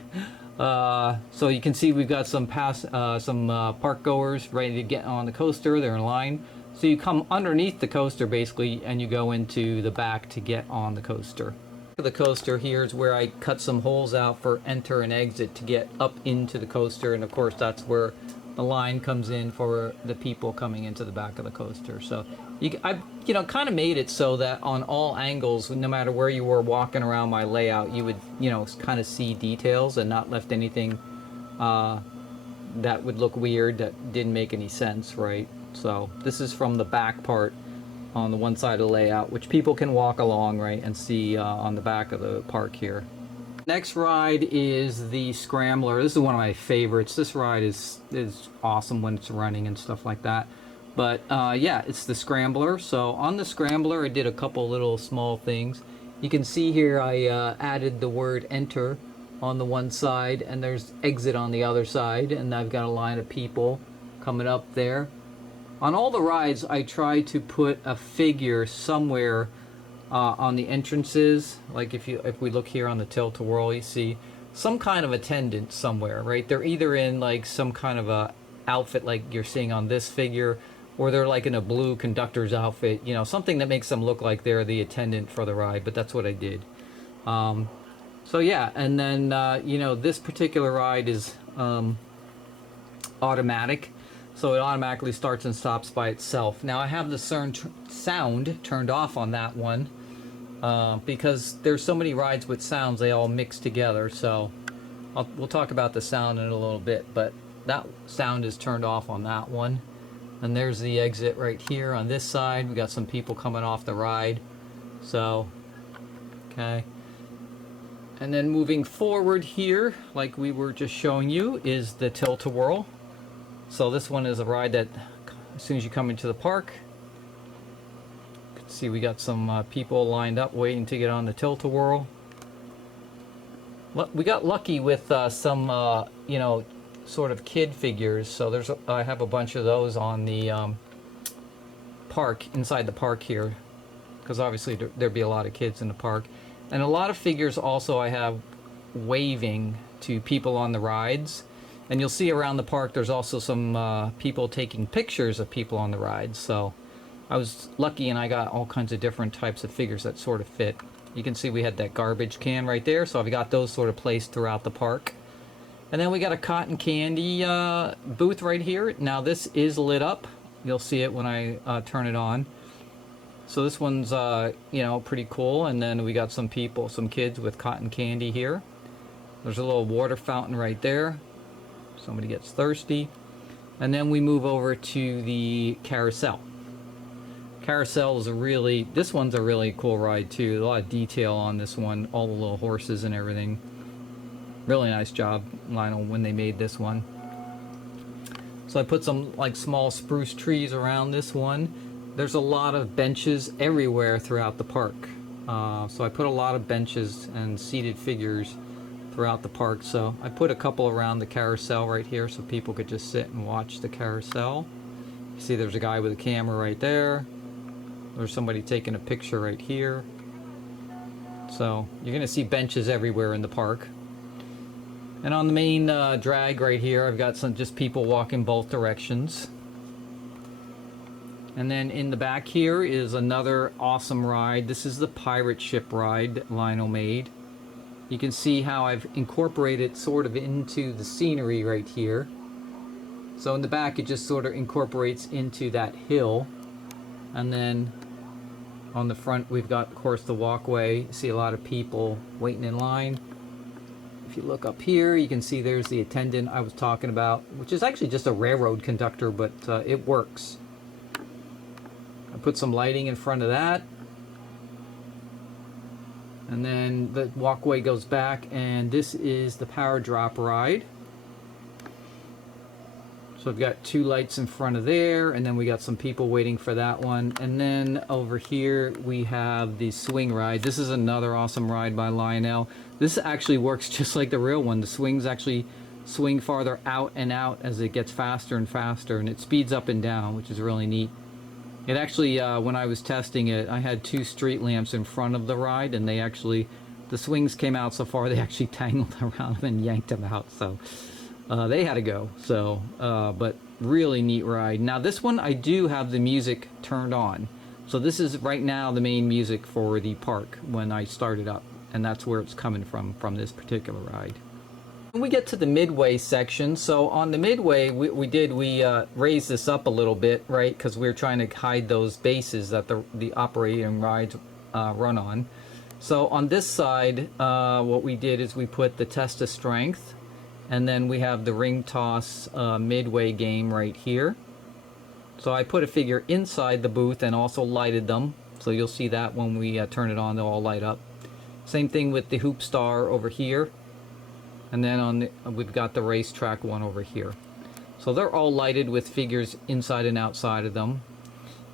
so you can see we've got some park goers ready to get on the coaster. They're in line. So you come underneath the coaster basically, and you go into the back to get on the coaster. The coaster here is where I cut some holes out for enter and exit to get up into the coaster, and of course that's where the line comes in for the people coming into the back of the coaster. So I kind of made it so that on all angles, no matter where you were walking around my layout, you would, you know, kind of see details and not left anything that would look weird, that didn't make any sense, right? So this is from the back part on the one side of the layout, which people can walk along, right, and see on the back of the park here. Next ride is the Scrambler. This is one of my favorites. This ride is awesome when it's running and stuff like that. But yeah, it's the scrambler. So on the scrambler, I did a couple little small things. You can see here I added the word enter on the one side, and there's exit on the other side, and I've got a line of people coming up there. On all the rides, I try to put a figure somewhere on the entrances. Like if we look here on the tilt-a-whirl, you see some kind of attendant somewhere, right? They're either in like some kind of a outfit like you're seeing on this figure, or they're like in a blue conductor's outfit, you know, something that makes them look like they're the attendant for the ride. But that's what I did. So yeah, and then you know, this particular ride is automatic, so it automatically starts and stops by itself. Now I have the sound turned off on that one because there's so many rides with sounds, they all mix together. So we'll talk about the sound in a little bit, but that sound is turned off on that one. And there's the exit right here on this side. We got some people coming off the ride. So, okay. And then moving forward here, like we were just showing you, is the tilt-a-whirl. So this one is a ride that as soon as you come into the park, you can see we got some people lined up waiting to get on the tilt-a-whirl. We got lucky with some, you know, sort of kid figures. So I have a bunch of those on the park, inside the park here, because obviously there'd be a lot of kids in the park. And a lot of figures also I have waving to people on the rides. And you'll see around the park there's also some people taking pictures of people on the rides. So I was lucky and I got all kinds of different types of figures that sort of fit. You can see we had that garbage can right there, so I've got those sort of placed throughout the park. And then we got a cotton candy booth right here. Now this is lit up. You'll see it when I turn it on. So this one's, you know, pretty cool. And then we got some people, some kids with cotton candy here. There's a little water fountain right there. Somebody gets thirsty. And then we move over to the carousel. Carousel is this one's a really cool ride too. A lot of detail on this one, all the little horses and everything. Really nice job, Lionel, when they made this one. So I put some like small spruce trees around this one. There's a lot of benches everywhere throughout the park. So I put a lot of benches and seated figures throughout the park. So I put a couple around the carousel right here so people could just sit and watch the carousel. You see there's a guy with a camera right there. There's somebody taking a picture right here. So you're gonna see benches everywhere in the park. And on the main drag right here, I've got some just people walking both directions. And then in the back here is another awesome ride. This is the pirate ship ride that Lionel made. You can see how I've incorporated sort of into the scenery right here. So in the back it just sort of incorporates into that hill. And then on the front we've got, of course, the walkway. You see a lot of people waiting in line. If you look up here, you can see there's the attendant I was talking about, which is actually just a railroad conductor, but it works. I put some lighting in front of that. And then the walkway goes back, and this is the power drop ride. So I've got two lights in front of there, and then we got some people waiting for that one. And then over here we have the swing ride. This is another awesome ride by Lionel. This actually works just like the real one. The swings actually swing farther out and out as it gets faster and faster, and it speeds up and down, which is really neat. It actually, when I was testing it, I had two street lamps in front of the ride, and they actually, the swings came out so far they actually tangled around them and yanked them out. So they had to go. So, but really neat ride. Now this one I do have the music turned on. So this is right now the main music for the park when I started up, and that's where it's coming from this particular ride. When we get to the midway section, so on the midway we raised this up a little bit, right, because we were trying to hide those bases that the operating rides run on. So on this side, what we did is we put the test of strength, and then we have the ring toss midway game right here. So I put a figure inside the booth and also lighted them, so you'll see that when we turn it on, they'll all light up. Same thing with the hoop star over here. And then we've got the racetrack one over here. So So they're all lighted with figures inside and outside of them.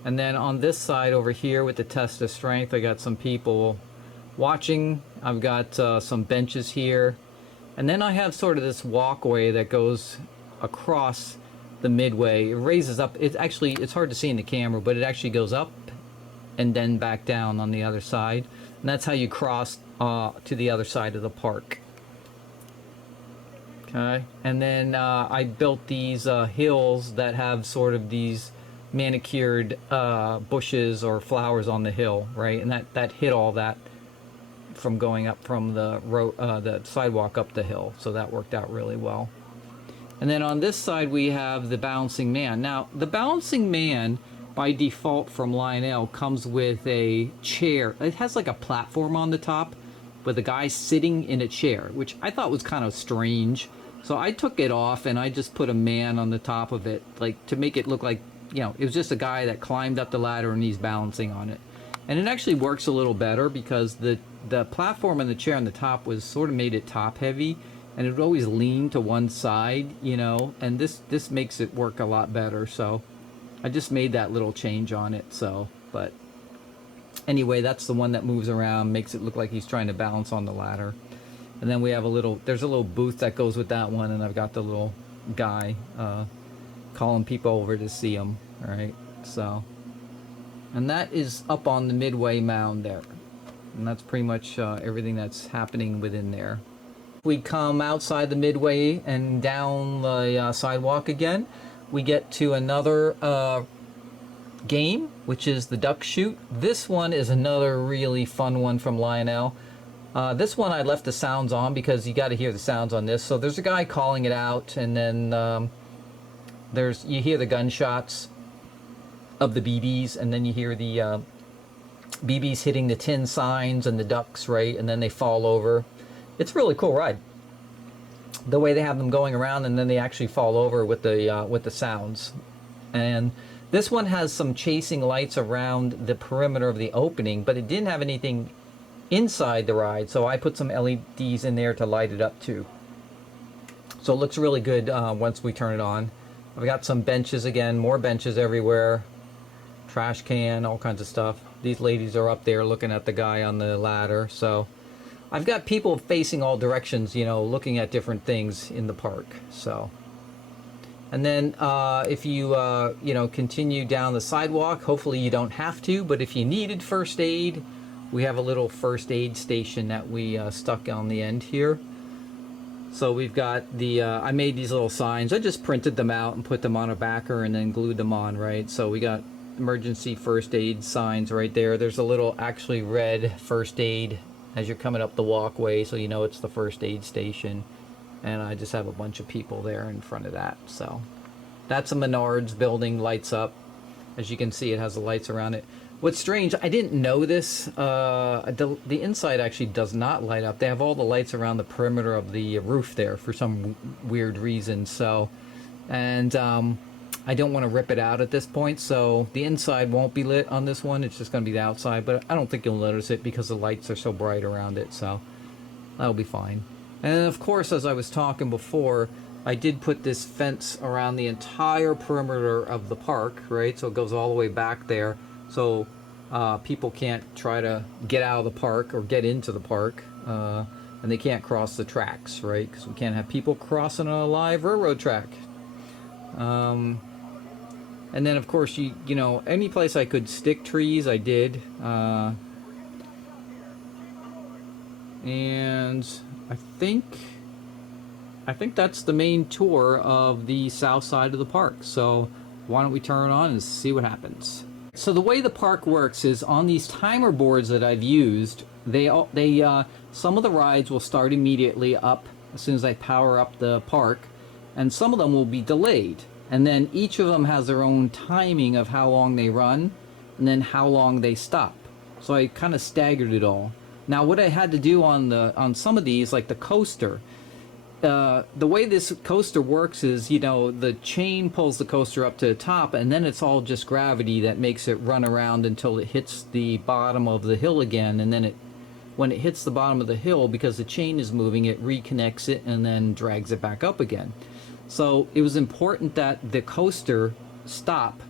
And then on this side over here with the test of strength, I got some people watching. I've got some benches here. And then I have sort of this walkway that goes across the midway. It raises up. It's hard to see in the camera, but it actually goes up and then back down on the other side. And that's how you cross to the other side of the park. Okay. And then I built these hills that have sort of these manicured bushes or flowers on the hill, right? And that hid all that from going up from the sidewalk up the hill, so that worked out really well. And then on this side we have the balancing man. Now the balancing man by default from Lionel comes with a chair. It has like a platform on the top with a guy sitting in a chair, which I thought was kind of strange. So I took it off and I just put a man on the top of it, like to make it look like, you know, it was just a guy that climbed up the ladder and he's balancing on it. And it actually works a little better because the platform and the chair on the top was sort of made it top heavy, and it would always lean to one side, you know, and this makes it work a lot better. So I just made that little change on it. So, but anyway, that's the one that moves around, makes it look like he's trying to balance on the ladder. And then we have there's a little booth that goes with that one, and I've got the little guy calling people over to see him. All right, so, and that is up on the midway mound there, and that's pretty much everything that's happening within there. We come outside the midway and down the sidewalk again, we get to another game, which is the duck shoot. This one is another really fun one from Lionel. This one I left the sounds on because you got to hear the sounds on this. So there's a guy calling it out, and then you hear the gunshots of the BBs, and then you hear the BBs hitting the tin signs and the ducks, right? And then they fall over. It's a really cool ride. The way they have them going around, and then they actually fall over with the sounds. And this one has some chasing lights around the perimeter of the opening, but it didn't have anything inside the ride, so I put some LEDs in there to light it up too. So it looks really good once we turn it on. I've got some benches again, more benches everywhere, trash can, all kinds of stuff. These ladies are up there looking at the guy on the ladder. So I've got people facing all directions, you know, looking at different things in the park. So, and then if you you know, continue down the sidewalk, hopefully you don't have to, but if you needed first aid, we have a little first aid station that we stuck on the end here. So we've got the, I made these little signs. I just printed them out and put them on a backer and then glued them on, right? So we got emergency first aid signs right there. There's a little actually red first aid as you're coming up the walkway, so you know it's the first aid station. And I just have a bunch of people there in front of that. So that's a Menards building, lights up. As you can see, it has the lights around it. What's strange, I didn't know this, the inside actually does not light up. They have all the lights around the perimeter of the roof there for some weird reason. So, and I don't want to rip it out at this point, so the inside won't be lit on this one. It's just going to be the outside, but I don't think you'll notice it because the lights are so bright around it, so that'll be fine. And then of course, as I was talking before, I did put this fence around the entire perimeter of the park, right? So it goes all the way back there. So people can't try to get out of the park or get into the park, and they can't cross the tracks, right? Because we can't have people crossing on a live railroad track. And then, of course, you know, any place I could stick trees, I did. And I think that's the main tour of the south side of the park. So why don't we turn it on and see what happens? So the way the park works is on these timer boards that I've used, some of the rides will start immediately up as soon as I power up the park, and some of them will be delayed. And then each of them has their own timing of how long they run and then how long they stop. So I kind of staggered it all. Now what I had to do on some of these, like the coaster, the way this coaster works is, you know, the chain pulls the coaster up to the top, and then it's all just gravity that makes it run around until it hits the bottom of the hill again, and then it when it hits the bottom of the hill, because the chain is moving, it reconnects it and then drags it back up again. So it was important that the coaster stop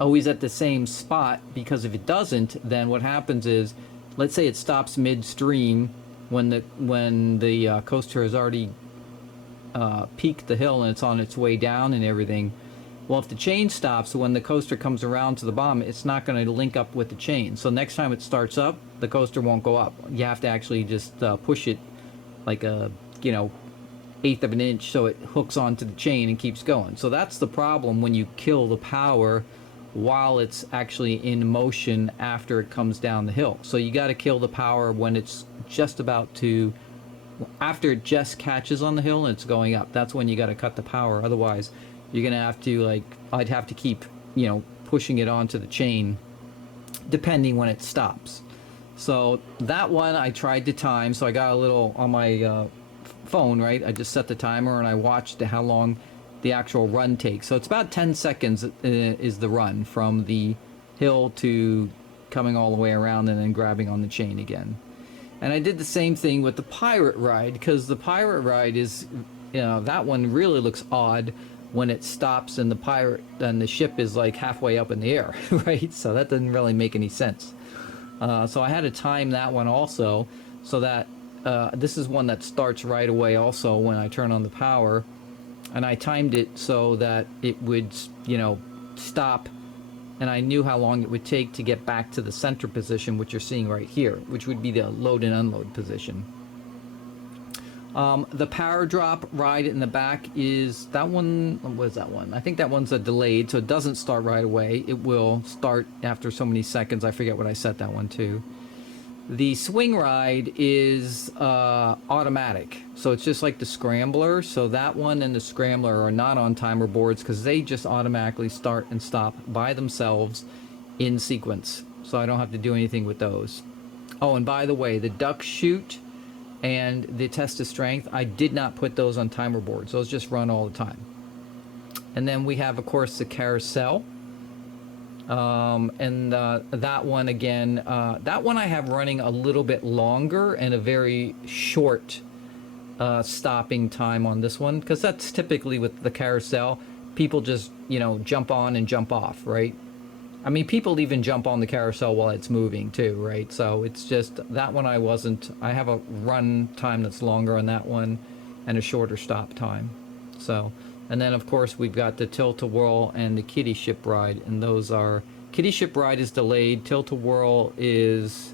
always at the same spot, because if it doesn't, then what happens is, let's say it stops midstream when the coaster has already peaked the hill and it's on its way down and everything. Well, if the chain stops, when the coaster comes around to the bottom, it's not going to link up with the chain. So next time it starts up, the coaster won't go up. You have to actually just push it like a, eighth of an inch so it hooks onto the chain and keeps going. So that's the problem when you kill the power while it's actually in motion after it comes down the hill. So you got to kill the power when it's just about to, after it just catches on the hill and it's going up. That's when you got to cut the power. Otherwise, you're going to have to, I'd have to keep, pushing it onto the chain depending when it stops. So that one I tried to time. So I got a little on my phone, right? I just set the timer and I watched how long the actual run takes. So it's about 10 seconds is the run from the hill to coming all the way around and then grabbing on the chain again. And I did the same thing with the pirate ride, because the pirate ride is, that one really looks odd when it stops and the ship is like halfway up in the air, right? So that doesn't really make any sense. So I had to time that one also, so that this is one that starts right away also when I turn on the power, and I timed it so that it would, stop, and I knew how long it would take to get back to the center position, which you're seeing right here, which would be the load and unload position. The power drop ride in the back is that one. What is that one? I think that one's a delayed, so it doesn't start right away. It will start after so many seconds. I forget what I set that one to. The swing ride is automatic, so it's just like the scrambler. So that one and the scrambler are not on timer boards, because they just automatically start and stop by themselves in sequence, so I don't have to do anything with those. Oh, and by the way, the duck chute and the test of strength, I did not put those on timer boards. Those just run all the time. And then we have, of course, the carousel. That one again, that one I have running a little bit longer and a very short stopping time on this one, because that's typically with the carousel, people just, jump on and jump off, right? I mean, people even jump on the carousel while it's moving too, right? So it's just, that one I have a run time that's longer on that one and a shorter stop time. So, and then of course we've got the tilt-a-whirl and the kiddie ship ride, and those are, kiddie ship ride is delayed, tilt-a-whirl is,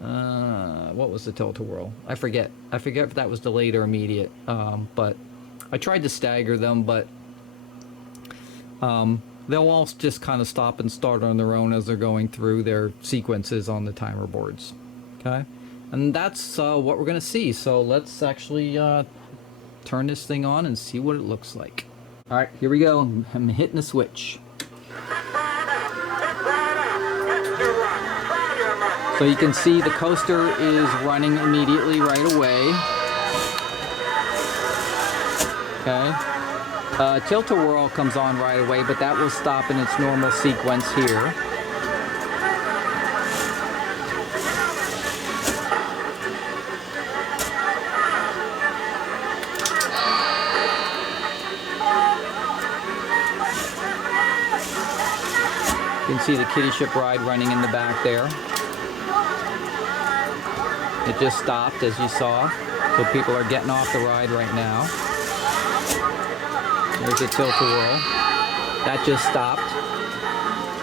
what was the tilt-a-whirl? I forget if that was delayed or immediate, but I tried to stagger them, but they'll all just kind of stop and start on their own as they're going through their sequences on the timer boards. Okay, and that's what we're going to see. So let's actually turn this thing on and see what it looks like. All right, here we go. I'm hitting the switch. So you can see the coaster is running immediately right away. Okay. Tilt-a-whirl comes on right away, but that will stop in its normal sequence here. You can see the kiddie ship ride running in the back there. It just stopped, as you saw, so people are getting off the ride right now. There's a tilt-a-whirl. That just stopped.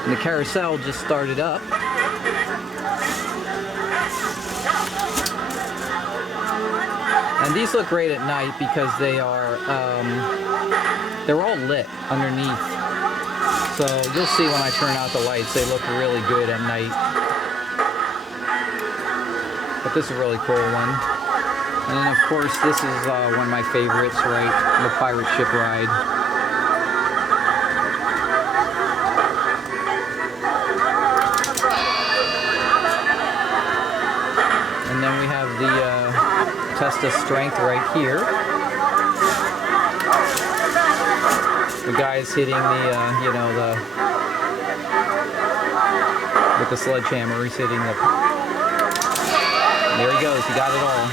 And the carousel just started up. And these look great at night because they are, they're all lit underneath. So you'll see when I turn out the lights, they look really good at night. But this is a really cool one. And then, of course, this is one of my favorites, right? The pirate ship ride. And then we have the test of strength right here. The guy's hitting the, with the sledgehammer, he's hitting the There he goes. He got it all.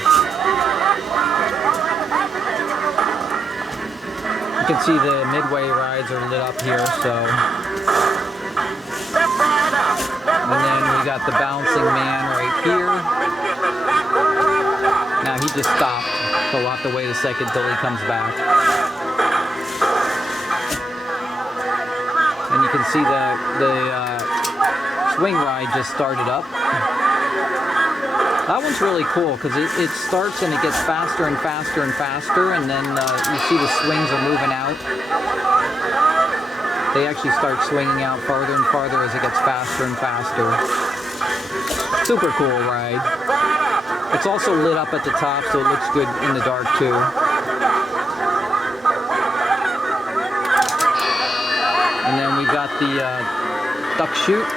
You can see the midway rides are lit up here, so. And then we got the bouncing man right here. Now he just stopped, so we'll have to wait a second till he comes back. And you can see the swing ride just started up. That one's really cool because it starts and it gets faster and faster and faster, and then you see the swings are moving out. They actually start swinging out farther and farther as it gets faster and faster. Super cool ride. It's also lit up at the top, so it looks good in the dark too. And then we've got the duck chute.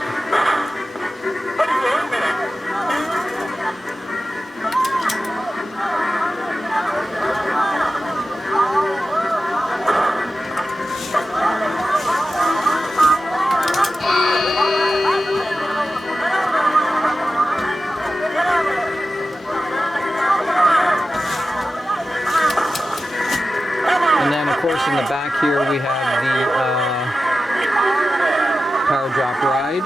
And then, of course, in the back here we have the power drop ride.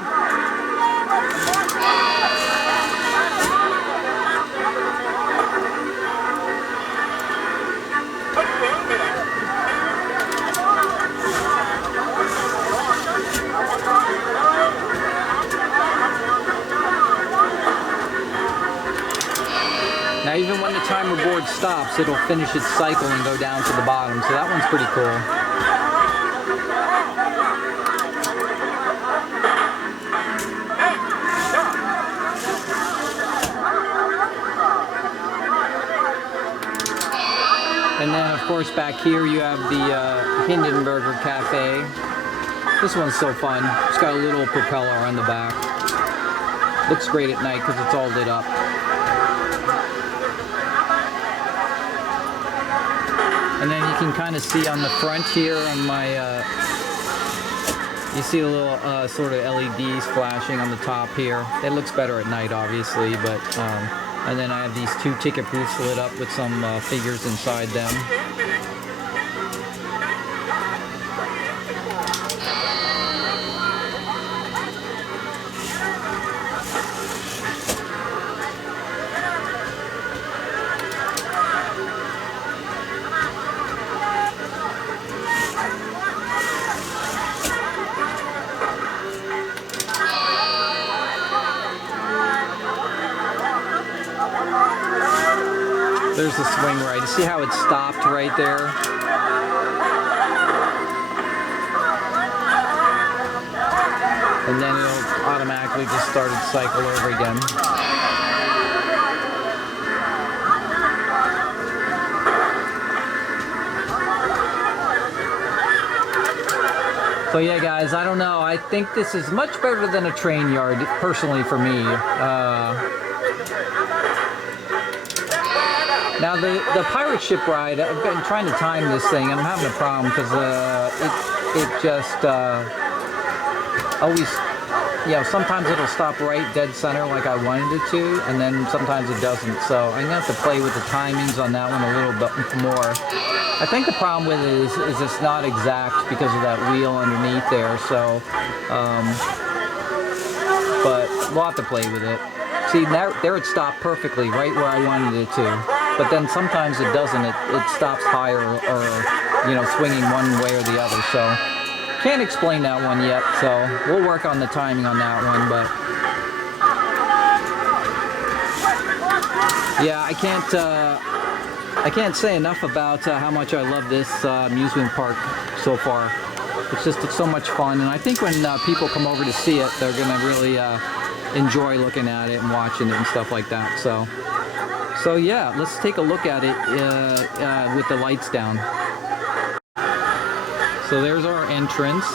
Now, even when the timer board stops, it'll finish its cycle and go down to the bottom, so that one's pretty cool. And then, of course, back here you have the Hindenburger Cafe. This one's so fun. It's got a little propeller on the back. Looks great at night because it's all lit up. And then you can kind of see on the front here on my, you see a little sort of LEDs flashing on the top here. It looks better at night, obviously, but, and then I have these 2 ticket booths lit up with some figures inside them. There's the swing ride. You see how it stopped right there? And then it'll automatically just start its cycle over again. So yeah, guys, I don't know. I think this is much better than a train yard, personally, for me. Now the pirate ship ride, I've been trying to time this thing, and I'm having a problem because it just always, you know, sometimes it'll stop right dead center like I wanted it to, and then sometimes it doesn't. So I'm gonna have to play with the timings on that one a little bit more. I think the problem with it is it's not exact because of that wheel underneath there. So, but we'll have to play with it. See, there it stopped perfectly right where I wanted it to. But then sometimes it doesn't. It stops higher or, you know, swinging one way or the other. So can't explain that one yet. So we'll work on the timing on that one. But yeah, I can't say enough about how much I love this amusement park so far. It's so much fun, and I think when people come over to see it, they're gonna really enjoy looking at it and watching it and stuff like that. So yeah, let's take a look at it with the lights down. So there's our entrance.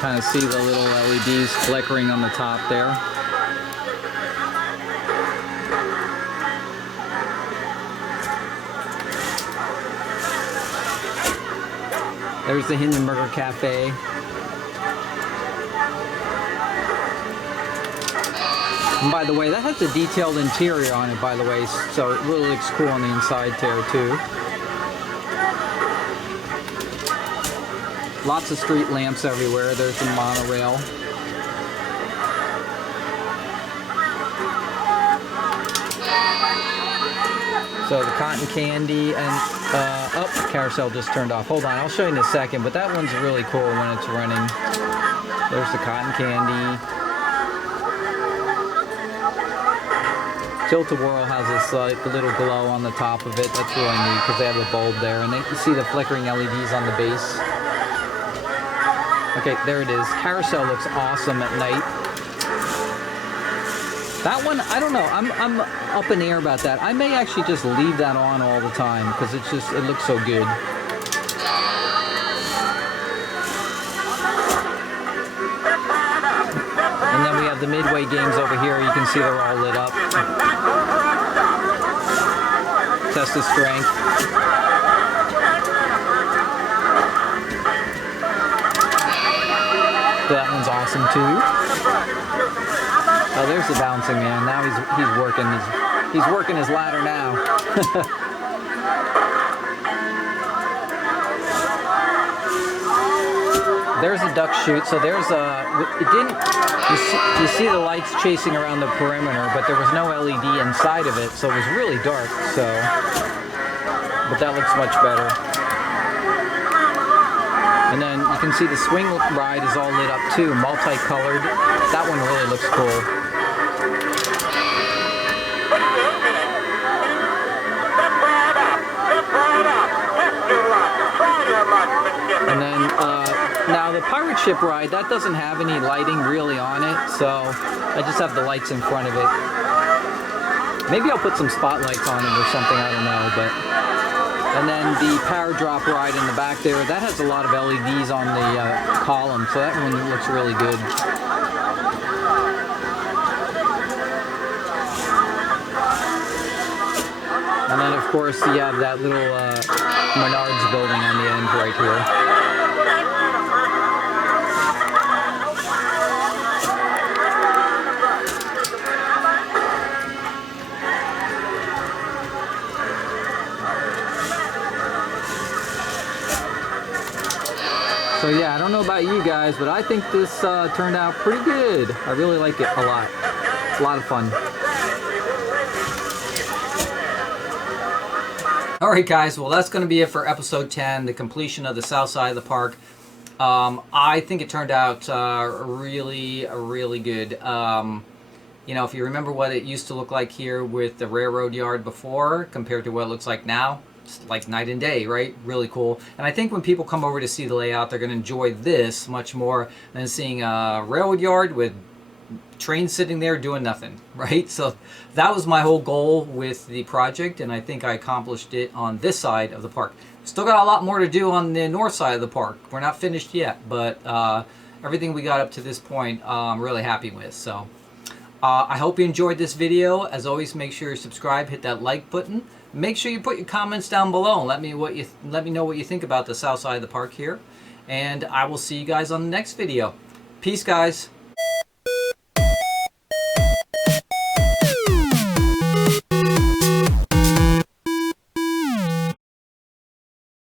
Kind of see the little LEDs flickering on the top there. There's the Hindenburger Cafe. And by the way, that has a detailed interior on it, by the way, so it really looks cool on the inside there too. Lots of street lamps everywhere. There's the monorail. So the cotton candy and oh, carousel just turned off. Hold on, I'll show you in a second, but that one's really cool when it's running. There's the cotton candy. Tilt-A-Whirl has this like little glow on the top of it. That's really neat because they have a bulb there, and you see the flickering LEDs on the base. Okay, there it is. Carousel looks awesome at night. That one, I don't know. I'm up in the air about that. I may actually just leave that on all the time because it looks so good. And then we have the Midway games over here. You can see they're all lit up. Test the strength. So that one's awesome too. Oh, there's the bouncing man. Now he's working. He's working his ladder now. There's a duck chute. So there's it didn't. You see the lights chasing around the perimeter, but there was no LED inside of it, so it was really dark. So, but that looks much better. And then you can see the swing ride is all lit up too, multicolored. That one really looks cool. And then now the pirate ship ride, that doesn't have any lighting really on it, so I just have the lights in front of it. Maybe I'll put some spotlights on it or something, I don't know, but... And then the power drop ride in the back there, that has a lot of LEDs on the column, so that one looks really good. And then of course you have that little Menards building on the end right here. So yeah, I don't know about you guys, but I think this turned out pretty good. I really like it a lot. It's a lot of fun. Alright guys, well that's going to be it for episode 10, the completion of the south side of the park. I think it turned out really good. You know, if you remember what it used to look like here with the railroad yard before compared to what it looks like now, it's like night and day, right? Really cool. And I think when people come over to see the layout, they're going to enjoy this much more than seeing a railroad yard with trains sitting there doing nothing, right? So that was my whole goal with the project, and I think I accomplished it on this side of the park. Still got a lot more to do on the north side of the park. We're not finished yet, but everything we got up to this point, I'm really happy with. So I hope you enjoyed this video. As always, make sure you subscribe, hit that like button. Make sure you put your comments down below and let me know what you think about the south side of the park here. And I will see you guys on the next video. Peace, guys.